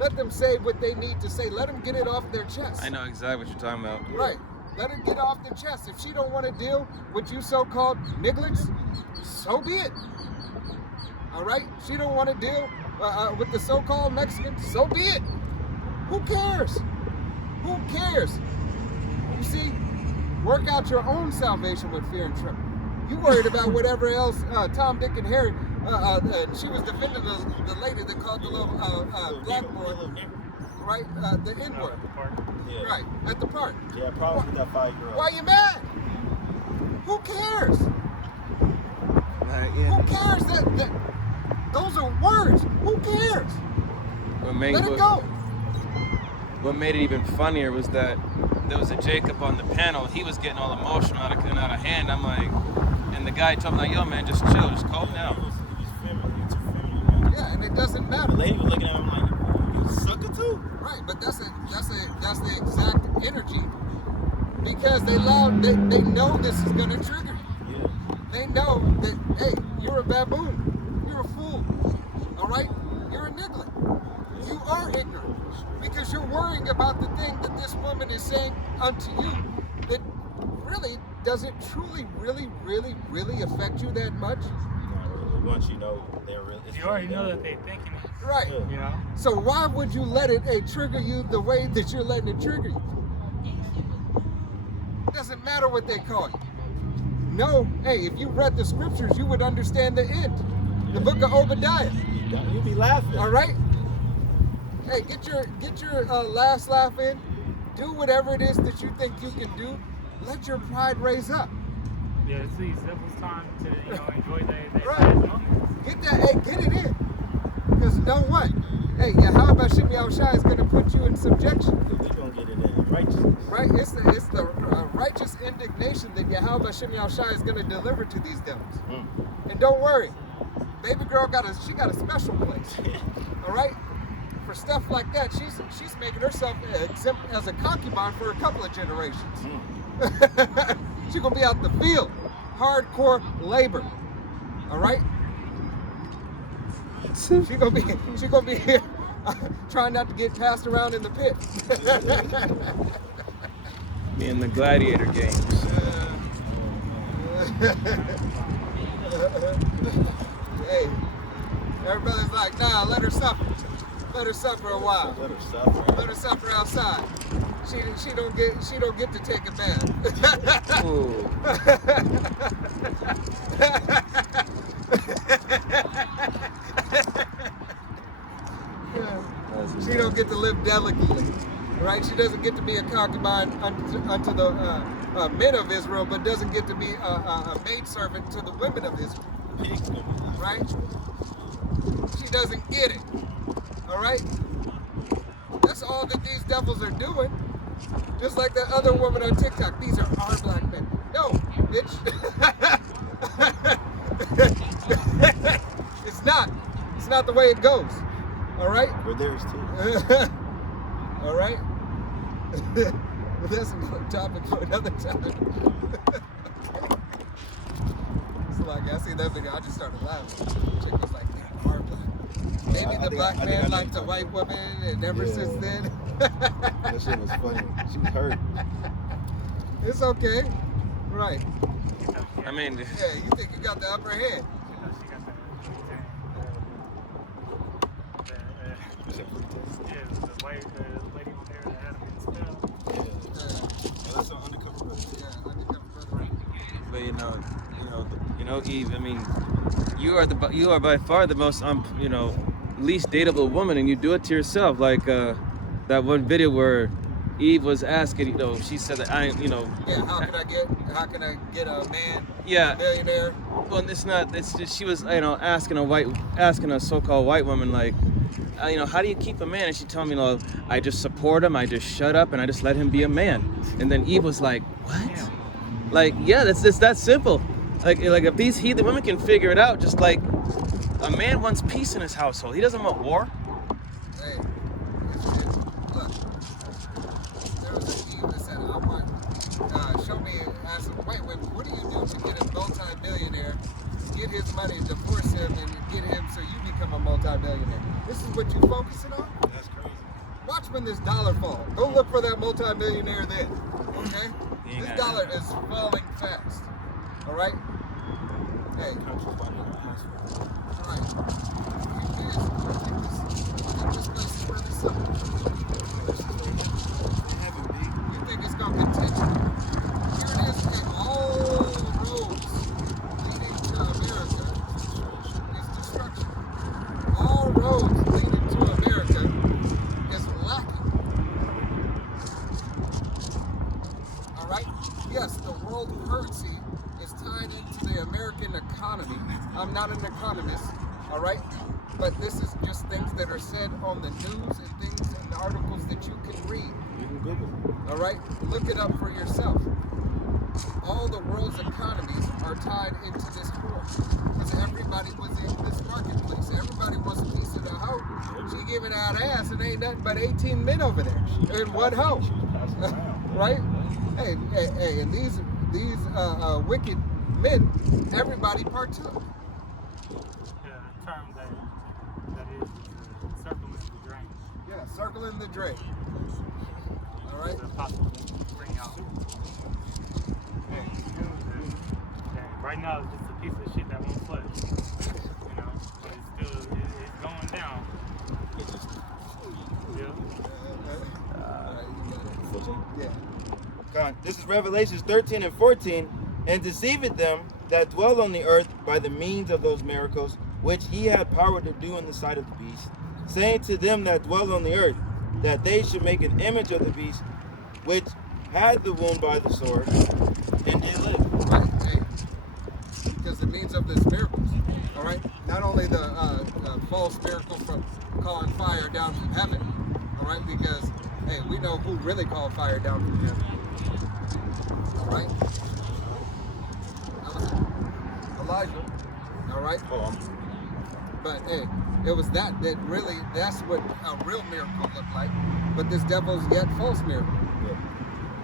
Let them say what they need to say. Let them get it off their chest. I know exactly what you're talking about. Right. Let it get off their chest. If she don't want to deal with you so-called nigglets, so be it. All right? She don't want to deal with the so-called Mexicans, so be it. Who cares? Who cares? You see, work out your own salvation with fear and trembling. You worried about whatever else Tom, Dick, and Harry. She was defending the lady that called the little black boy, right? The N-word. Yeah. Right, at the park. Yeah, problems with that 5-year-old. Why you mad? Who cares? Yeah. Who cares? That those are words. Who cares? Let it go. What made it even funnier was that there was a Jacob on the panel. He was getting all emotional, out of hand. I'm like, and the guy told me, like, yo, man, just chill, just calm down. Yeah, and it doesn't The matter. lady was looking at him like, you sucker too. Right, but that's the exact energy. Because they know this is gonna trigger you. Yeah. They know that, hey, you're a baboon. You're a fool. All right? You're a niggler. You are ignorant. Because you're worrying about the thing that this woman is saying unto you that really doesn't truly, really affect you that much? Not really. Once you know they're really, it's You already really know them. that they thinking it. Right. Yeah. You know? So why would you let it trigger you the way that you're letting it trigger you? It doesn't matter what they call you. No, hey, if you read the scriptures, you would understand the end. The book of Obadiah. You'd be laughing. All right. Hey, get your last laugh in. Do whatever it is that you think you can do. Let your pride raise up. Yeah, it's these devil's time to enjoy their Right. moments. Get that. Hey, get it in. Because know what? Hey, Yahweh Shem Yahushua is going to put you in subjection. You're going to get it in righteousness. Right? It's the righteous indignation that Yahweh Shem Yahushua is going to deliver to these devils. And don't worry, baby girl got a special place. All right? For stuff like that, she's making herself exempt as a concubine for a couple of generations. She's gonna be out in the field, hardcore labor. All right? She's gonna be here trying not to get passed around in the pit. Me in the gladiator games. Hey, everybody's like, nah, let her suffer. Let her suffer a while. Let her suffer. Let her suffer outside. She don't get to take a bath. Ooh. She don't get to live delicately, right? She doesn't get to be a concubine unto the men of Israel, but doesn't get to be a maidservant to the women of Israel, right? She doesn't get it, all right? That's all that these devils are doing. Just like that other woman on TikTok. These are our black men. No, bitch. It's not. It's not the way it goes. All right? We're theirs too. All right? But that's another topic for another time. It's like, I see that video, I just started laughing. Chick was like, yeah, our black. Maybe the black man liked a white woman, and ever since then. That shit was funny. She was hurt. It's okay. Right. I mean, Yeah, you think you got the upper hand. She got the white lady on there that had him in spell. Yeah, that's an undercover brother. Yeah, undercover brother. but Eve. I mean, you are by far the most least dateable woman, and you do it to yourself. Like that one video where Eve was asking, she said that Yeah, how can I get a man, Yeah. a millionaire? Well, it's not. It's just she was, asking a so-called white woman, like, how do you keep a man? And she told me, I just support him, I just shut up, and I just let him be a man. And then Eve was like, what? Like, yeah, it's that simple. Like if these heathen women can figure it out, just like a man wants peace in his household. He doesn't want war. Hey, look, there was an Eve that said, I want, show me, ask him, wait, what do you do to get a multi-millionaire, get his money, divorce him, and get him so you become a multi-millionaire? This is what you focusing on? That's crazy. Watch when this dollar falls. Go look for that multi-millionaire then, okay? Yeah. This dollar is falling fast, all right? Hey, Country's about to go hospital. all right. This place is really simple. You think it's going to continue? Here it is, and all roads leading to America is destruction. All roads leading to America is lacking. All right? Yes, the world currency is tied into the American economy. I'm not an economist, all right? But this is just things that are said on the news and things and articles that you can read. You can Google it. All right, look it up for yourself. All the world's economies are tied into this war because everybody was in this marketplace. Everybody wants a piece of the hoe. She giving out ass and ain't nothing but 18 men over there in one hoe, right? Hey, and these wicked men, everybody partook. Yeah, the term that is circling the drain. Yeah, circling the drain. All right. the apostles bring out. And right now it's just a piece of shit that won't flesh. You know, but it's still it's going down. Yeah. Yeah. This is Revelations 13 and 14. And deceiveth them that dwell on the earth by the means of those miracles which he had power to do in the sight of the beast, saying to them that dwell on the earth that they should make an image of the beast which had the wound by the sword and did live. Right. Hey. Because the means of this miracles. All right. Not only the false miracle from calling fire down from heaven. All right. Because hey, we know who really called fire down from heaven. All right. That was Elijah. All right. But hey, it was that's what a real miracle looked like. But this devil's yet false miracle.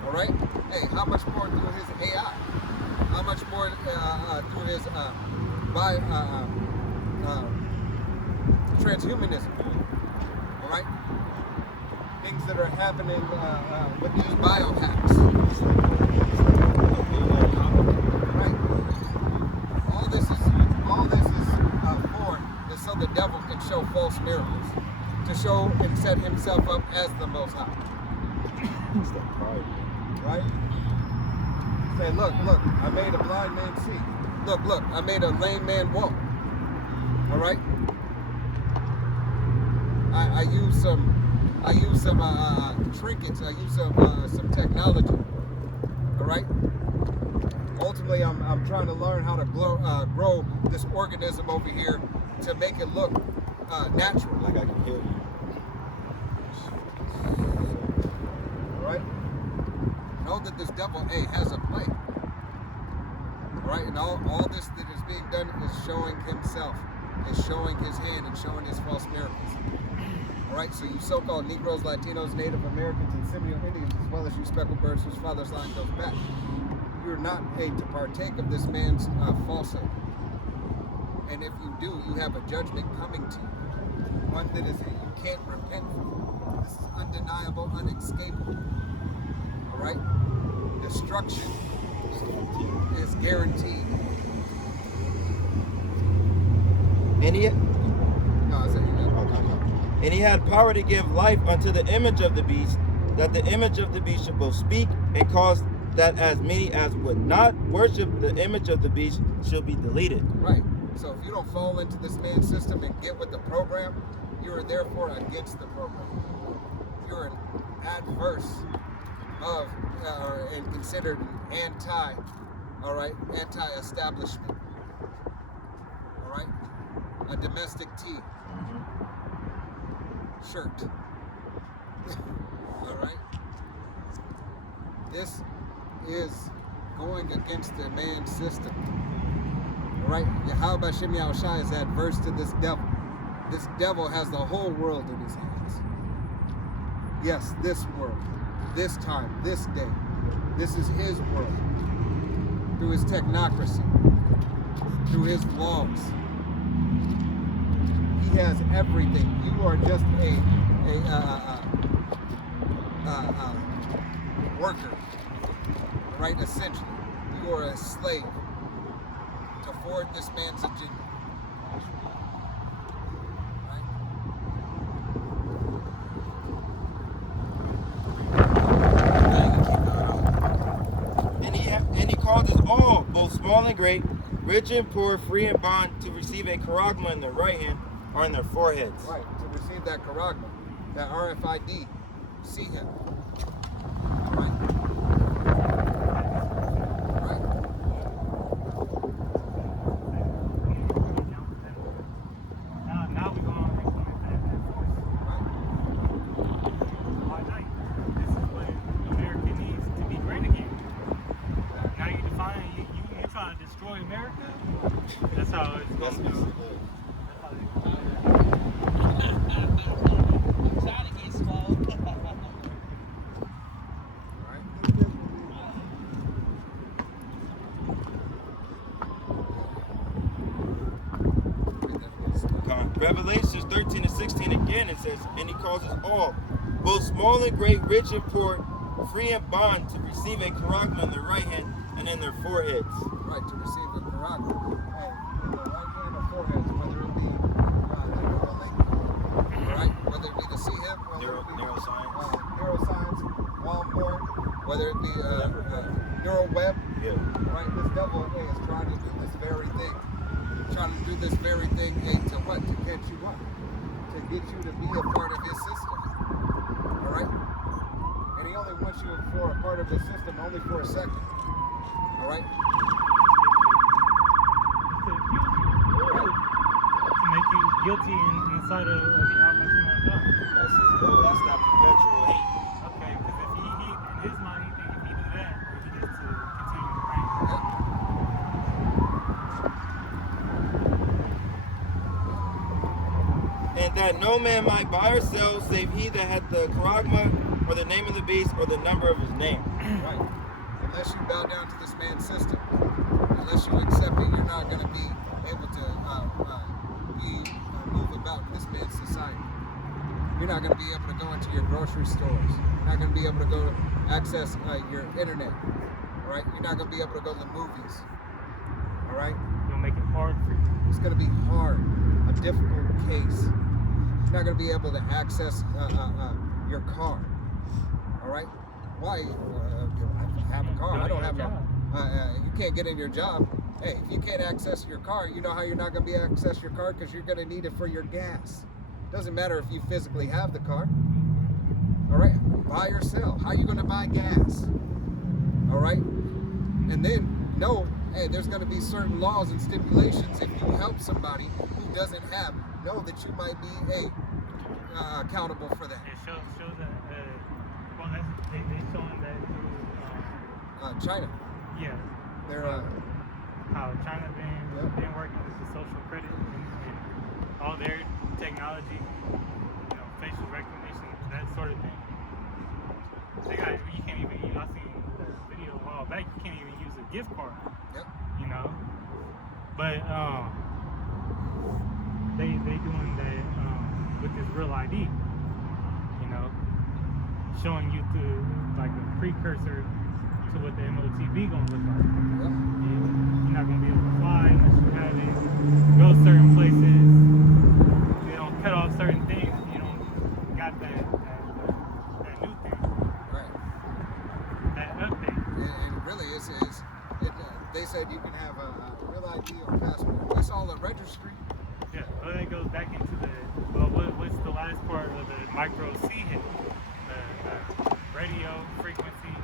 All right. Hey, how much more through his AI? How much more through his transhumanism? All right. Things that are happening with these biohacks. Right. All this is so the devil can show false miracles, to show and set himself up as the Most High. Right? Say, look, I made a blind man see. Look, I made a lame man walk. All right? I use some trinkets. I use some technology. All right? Ultimately, I'm trying to learn how to grow this organism over here to make it look natural. Like I can hear you. All right? Know that this devil, has a plan. All right? And all this that is being done is showing himself, is showing his hand and showing his false miracles. All right? So you so-called Negroes, Latinos, Native Americans, and Seminole Indians, as well as you speckled birds whose father's line goes back, you're not to partake of this man's falsehood. And if you do, you have a judgment coming to you. One that is you can't repent from. This is undeniable, unescapable. All right? Destruction is guaranteed. And he had power to give life unto the image of the beast, that the image of the beast should both speak and cause that as many as would not worship the image of the beast should be deleted. Right. So if you don't fall into this man's system and get with the program, you are therefore against the program. You're an adverse of and considered an anti-establishment. All right? A domestic tea. Shirt. All right? This is going against the man's system. All right? Yahweh Shem Yahushai is adverse to this devil. This devil has the whole world in his hands. Yes, this world, this time, this day. This is his world. Through his technocracy, through his laws. He has everything. You are just a worker, right? Essentially, you are a slave to forward this man's agenda. And he called us all, both small and great, rich and poor, free and bond, to receive a charagma in their right hand or in their foreheads. Right, to receive that charagma, that RFID, see him. Right? Right? Now we're going to implement that force. All night. This is what America needs to be great again. Now you define, you're trying to destroy America? That's how it's going to go. Trying to get slow. Revelations 13 and 16 again, it says, and he calls us all, both small and great, rich and poor, free and bond to receive a charagma in their right hand and in their foreheads. Right, to receive a charagma. Hey, in the right hand or foreheads, whether it be right, whether it be the CHIP, whether it be neuroscience, Walmart, whether it be neural web. Yeah. Right, this devil, hey, is trying to do this very thing. Trying to do this very thing, hey, to what? To catch you up. To get you to be a part of his system. All right? And he only wants you for a part of his system only for a second. All right? To accuse you. Right. To make you guilty inside of Yahweh Shema God. That's his goal. That's that perpetual hate. Okay, because if he in his mind, he thinks if he do that, he gets to continue to reign. Yeah. And that no man might buy or sell save he that hath the charagma, or the name of the beast, or the number of his name. Right. Unless you bow down to this man's system, unless you accept it, you're not going to be able to move about in this man's society. You're not going to be able to go into your grocery stores. You're not going to be able to go access your internet. All right. You're not going to be able to go to the movies. All right. You'll make it hard for you. It's going to be hard, a difficult case. You're not going to be able to access your car. All right? Why? I have a car. I don't have no. You can't get in your job. Hey, if you can't access your car, you know how you're not going to be able to access your car? Because you're going to need it for your gas. Doesn't matter if you physically have the car. All right? Buy or sell. How are you going to buy gas? All right? And then, no. Hey, there's going to be certain laws and stipulations if you help somebody who doesn't have. Know that you might be accountable for that. It shows that, well, they showing that through, China, yeah, they're how China been working with the social credit and all their technology, facial recognition, that sort of thing. They got, you can't even, I seen the video a while back, you can't even use a gift card. Yep. But they doing that with this real ID, showing you through like a precursor to what the MOTB gonna look like. Yep. You're not gonna be able to fly unless you have it. Go certain places. You don't cut off certain things. You don't got that new thing. Right. That update. And really, they said you can have a real ID or passport. That's all a registry. Yeah, well, that goes back into what's the last part of the micro C hit? The radio frequency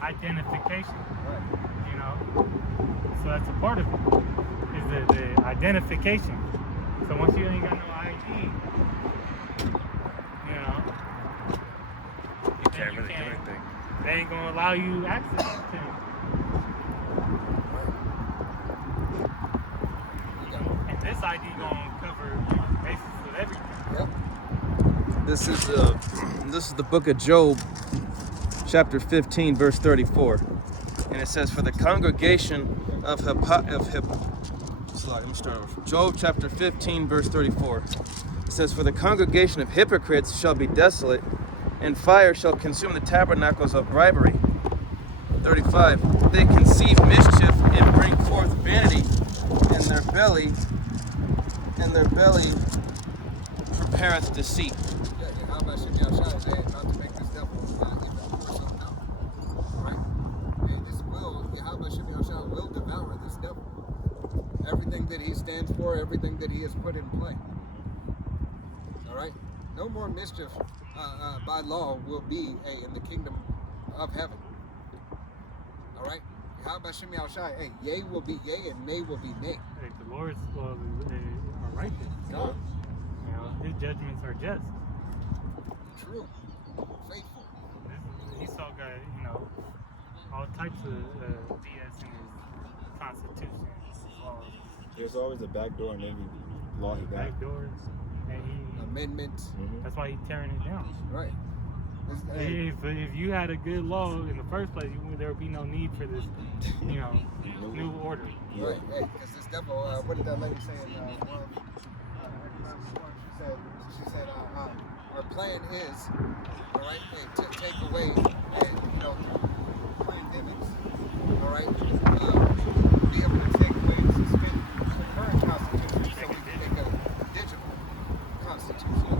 identification. Right. So that's a part of it, is the identification. So once you ain't got no ID, You can't really do anything. they ain't gonna allow you access to it. And this ID gonna cover bases of everything. Yep. This is the book of Job, chapter 15, verse 34. And it says, for the congregation of Job chapter 15, verse 34. It says, for the congregation of hypocrites shall be desolate, and fire shall consume the tabernacles of bribery. 35. They conceive mischief and bring forth vanity, and their belly prepareth deceit. Yeah, how about shit y'all shot today? Not to make this devil even more something out. Right? And this how about shit y'all shot will devour this devil. Everything that he stands for, everything that he has put in play. All right? No more mischief by law will be in the kingdom of heaven. All right? How about Shimei Shai? Hey, yea will be yea and nay will be nay. Hey, the Lord's laws are righteous. God. His judgments are just. True. Faithful. Esau got, all types of BS in his constitution, his laws. There's always a back door in every law he got. Back doors. And Amendments. that's why he's tearing it down. Right. If you had a good law in the first place, there would be no need for this, new order. Yeah. Right. Hey, because this devil, what did that lady say in she said, our plan is, all right, hey, to take away and through pandemics, all right, be able to take away and suspend the current constitution so we can make a digital constitution.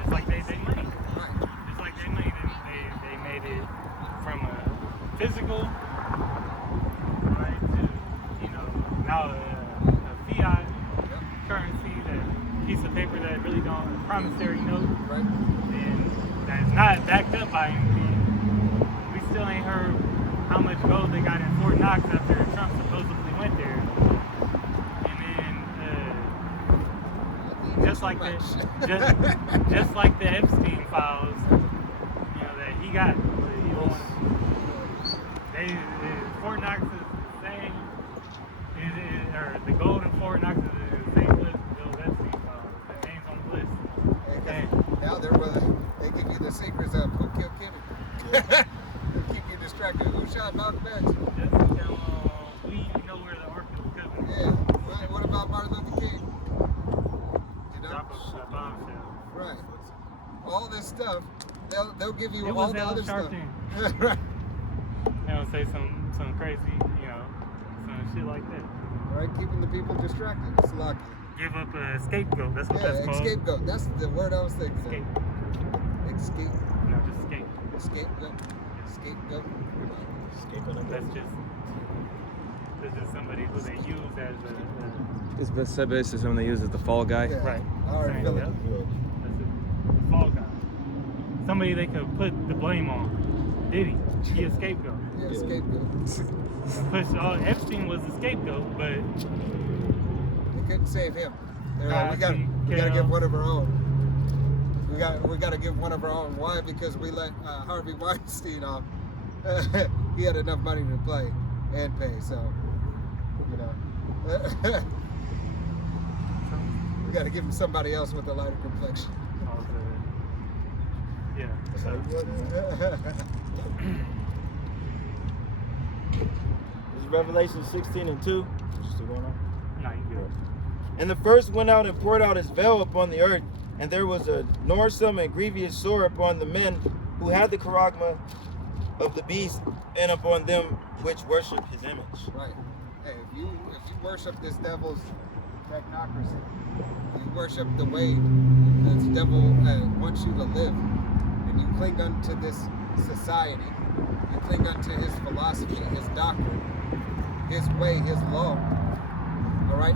It's like they money. Right. It's like they made it. They made it from a physical, right, to now a fiat Yep. currency, that piece of paper that really don't, a promissory note, Right. and that's not backed up by anything. We still ain't heard how much gold they got in Fort Knox after Trump supposedly went there. And then just like the Epstein files, that he got. Fort Knox is the same, or the gold in Fort Knox is the same list as those Epstein files. The names on the list. And now they give you the secrets of who killed Kennedy. Keep you distracted. Who shot Malcolm X? Just we know where the Ark of the Covenant is. Yeah. What about Martin Luther King? Drop a bombshell. Right. All this stuff, they'll give you It all was the Al other stuff. Sharpton. Right. They'll say some crazy, some shit like that. Right. Keeping the people distracted. It's lucky. Give up a scapegoat. That's what that's called. Scapegoat. That's the word I was thinking. Escape. Escape. No, just escape. Scapegoat. Scapegoat. That's just somebody who they use as a It's basically someone they use as the fall guy. Yeah. right. I already Same, feel it. yep. That's it. Fall guy. Somebody they could put the blame on. Diddy. He a scapegoat. Yeah, scapegoat. Epstein was a scapegoat, but They couldn't save him. They're like, we Cosby, gotta Kel. give one of our own. We gotta give one of our own. Why? Because we let Harvey Weinstein off. He had enough money to play and pay, so we gotta give him somebody else with a lighter complexion. all the yeah. So This is Revelation 16:2. Still going on? no, you good. And the first went out and poured out his veil upon the earth, and there was a noisome and grievous sore upon the men who had the charagma of the beast, and upon them which worship his image. Right. Hey, if you worship this devil's technocracy, you worship the way this devil wants you to live, and you cling unto this society, you cling unto his philosophy, his doctrine, his way, his law, all right?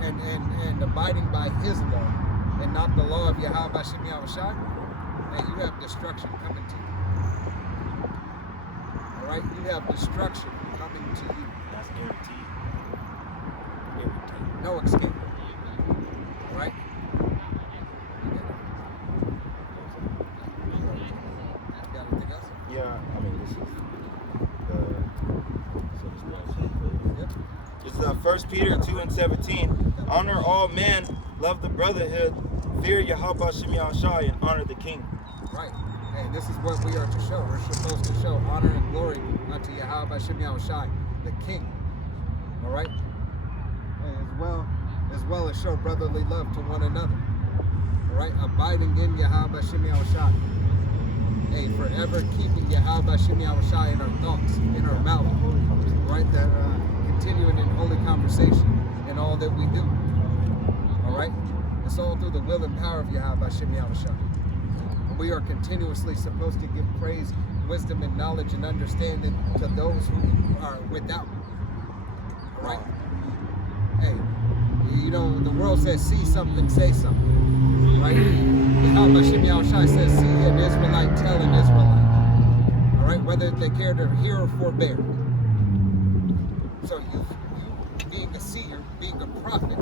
And abiding by his law, and not the law of Yahweh Hashem Yahushua, hey, you have destruction coming to you. All right? You have destruction coming to you. That's guaranteed. No escape. Right? You got anything else? Yeah, I mean, this is Yep. This is 1 Peter 2:17. Honor all men, love the brotherhood, fear Yahweh Shem Yahushua, and honor the king. Right. Hey, this is what we are to show. We're supposed to show honor and glory unto Yahweh Shem Yahushua, the king. All right? Hey, as well as show brotherly love to one another. All right? Abiding in Yahweh Shem Yahushua. Hey, forever keeping Yahweh Shem Yahushua in our thoughts, in our mouth. Right? That continuing in holy conversation in all that we do. All right? It's all through the will and power of Yahweh Shem Yahushua. We are continuously supposed to give praise, wisdom, and knowledge and understanding to those who are without. All right? Hey, the world says see something, say something. Right? Yahweh Shem Yahushua says see an Israelite, tell an Israelite. All right? Whether they care to hear or forbear. So you being a seer, being a prophet,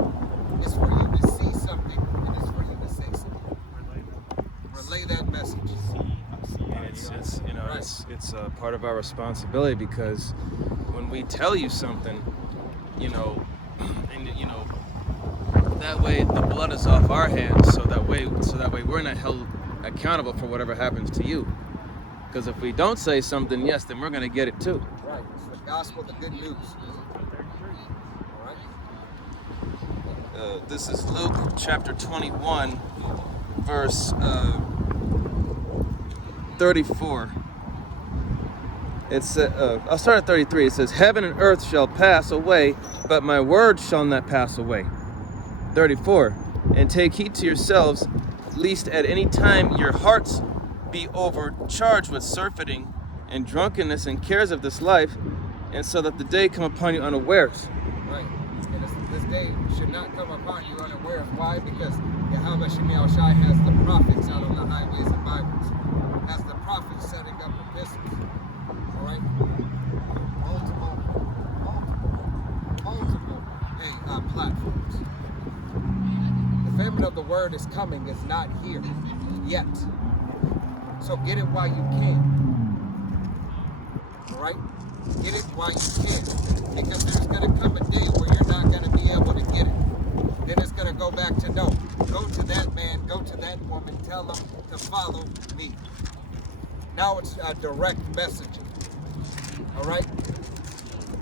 is for you to see something and it's for you to say something. Relay that message. And it's part of our responsibility, because when we tell you something, that way the blood is off our hands, so that way we're not held accountable for whatever happens to you. Because if we don't say something, yes, then we're going to get it too. Right. It's the gospel, the good news. All right. This is Luke chapter 21, verse 34. I'll start at 33. It says, heaven and earth shall pass away, but my word shall not pass away. 34. And take heed to yourselves, lest at any time your hearts be overcharged with surfeiting and drunkenness and cares of this life, and so that the day come upon you unawares. Right. And this day should not come upon you unawares. Why? Because Yahweh Shem Shai has the prophets out on the highways and byways. Has the prophets setting up epistles. All right? Multiple platforms. The famine of the word is coming. It's not here yet. So get it while you can. All right? Get it while you can. Because there's going to come a day where you're not going to be able to get it. Then it's going to go back to no. Go to that man, go to that woman, tell them to follow me. Now it's a direct messaging. All right?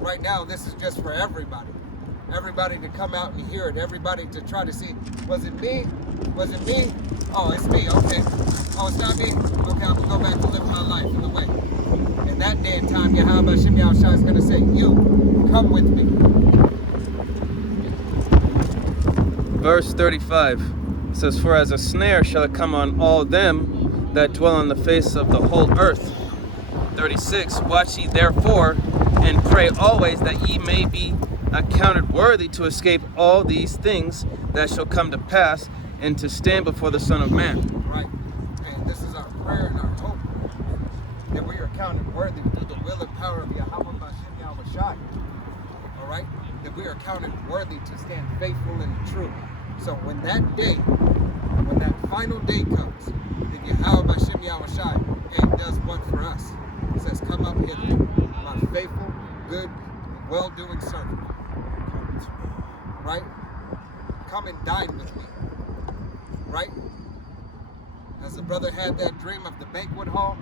Right now, this is just for everybody. Everybody to come out and hear it. Everybody to try to see, was it me? Was it me? Oh, it's me. Okay. Oh, it's not me? Okay, I'm going to go back to live my life in the way. And that day and time, Yahweh Shem Shai is going to say, you, come with me. Verse 35 says, for as a snare shall it come on all them that dwell on the face of the whole earth. 36, watch ye therefore, and pray always that ye may be accounted worthy to escape all these things that shall come to pass, and to stand before the Son of Man. Right. And this is our prayer and our hope, that we are counted worthy through the will and power of Yahweh Bashem Yahweh Shai. All right? That we are counted worthy to stand faithful and true. So when that day, when that final day comes, that Yahweh Bashem Yahweh Shai does one for us. It says, come up hither, my faithful, good, well-doing servant. Right? Come and dine with me. Right? As the brother had that dream of the banquet hall,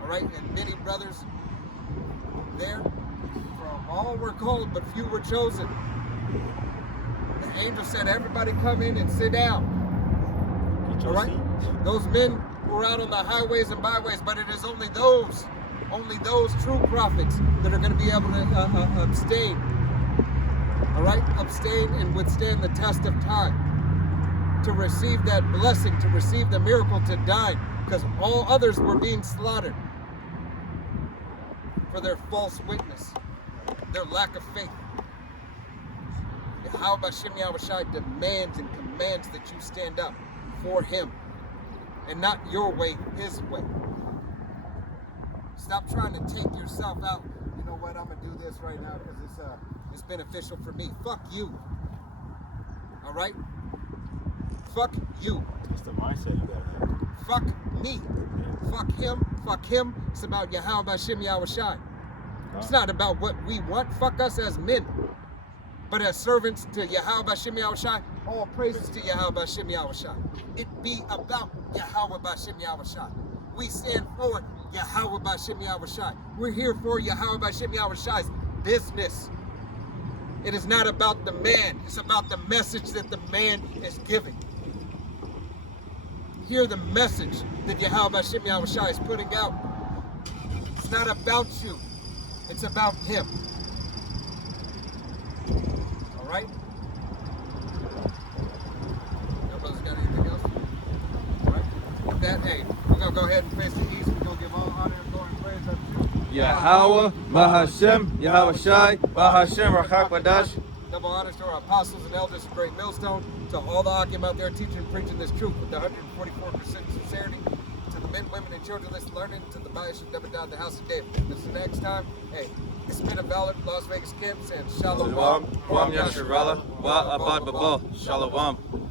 all right, and many brothers there, from all were called, but few were chosen. The angel said, everybody come in and sit down. All right? Those men were out on the highways and byways, but it is only those true prophets that are going to be able to abstain. All right? Abstain and withstand the test of time. To receive that blessing, to receive the miracle, to dine. Because all others were being slaughtered for their false witness, their lack of faith. Yahweh Bashem Yahweh Shai demands and commands that you stand up for him. And not your way, his way. Stop trying to take yourself out. You know what, I'm going to do this right now because it's beneficial for me. Fuck you. All right? Fuck you. That's the mindset you gotta have. Fuck me. Yeah. Fuck him. Fuck him. It's about Yahweh Bashem Yahweh Shai. It's not about what we want. Fuck us as men. But as servants to Yahweh Bashem Yahweh Shai, all praises to Yahweh Bashem Yahweh Shai. It be about Yahweh Bashem Yahweh Shai. We stand for Yahweh Bashem Yahweh Shai. We're here for Yahweh Bashem Yahweh Shai's business. It is not about the man. It's about the message that the man is giving. Hear the message that Yahweh Bashem Yahweh Shai is putting out. It's not about you. It's about him. All right? Nobody's got anything else? All right? With that, hey, we're going to go ahead and face the east. We're going to give all honor and glory and praise unto you. Yahweh, Bahashem, Yahweh Shai, Bahashem, Rachak Wadash. Double honors to our apostles and elders of Great Millstone, to all the Akim out there teaching and preaching this truth with 144% sincerity, to the men, women, and children listening, learning, to the Bayash and Debadah, the house of David. Until next time, hey, it's been a valid Las Vegas Camps and Shalom. Shalom, Wam Yasharallah, Wa Abad Babal, Shalom.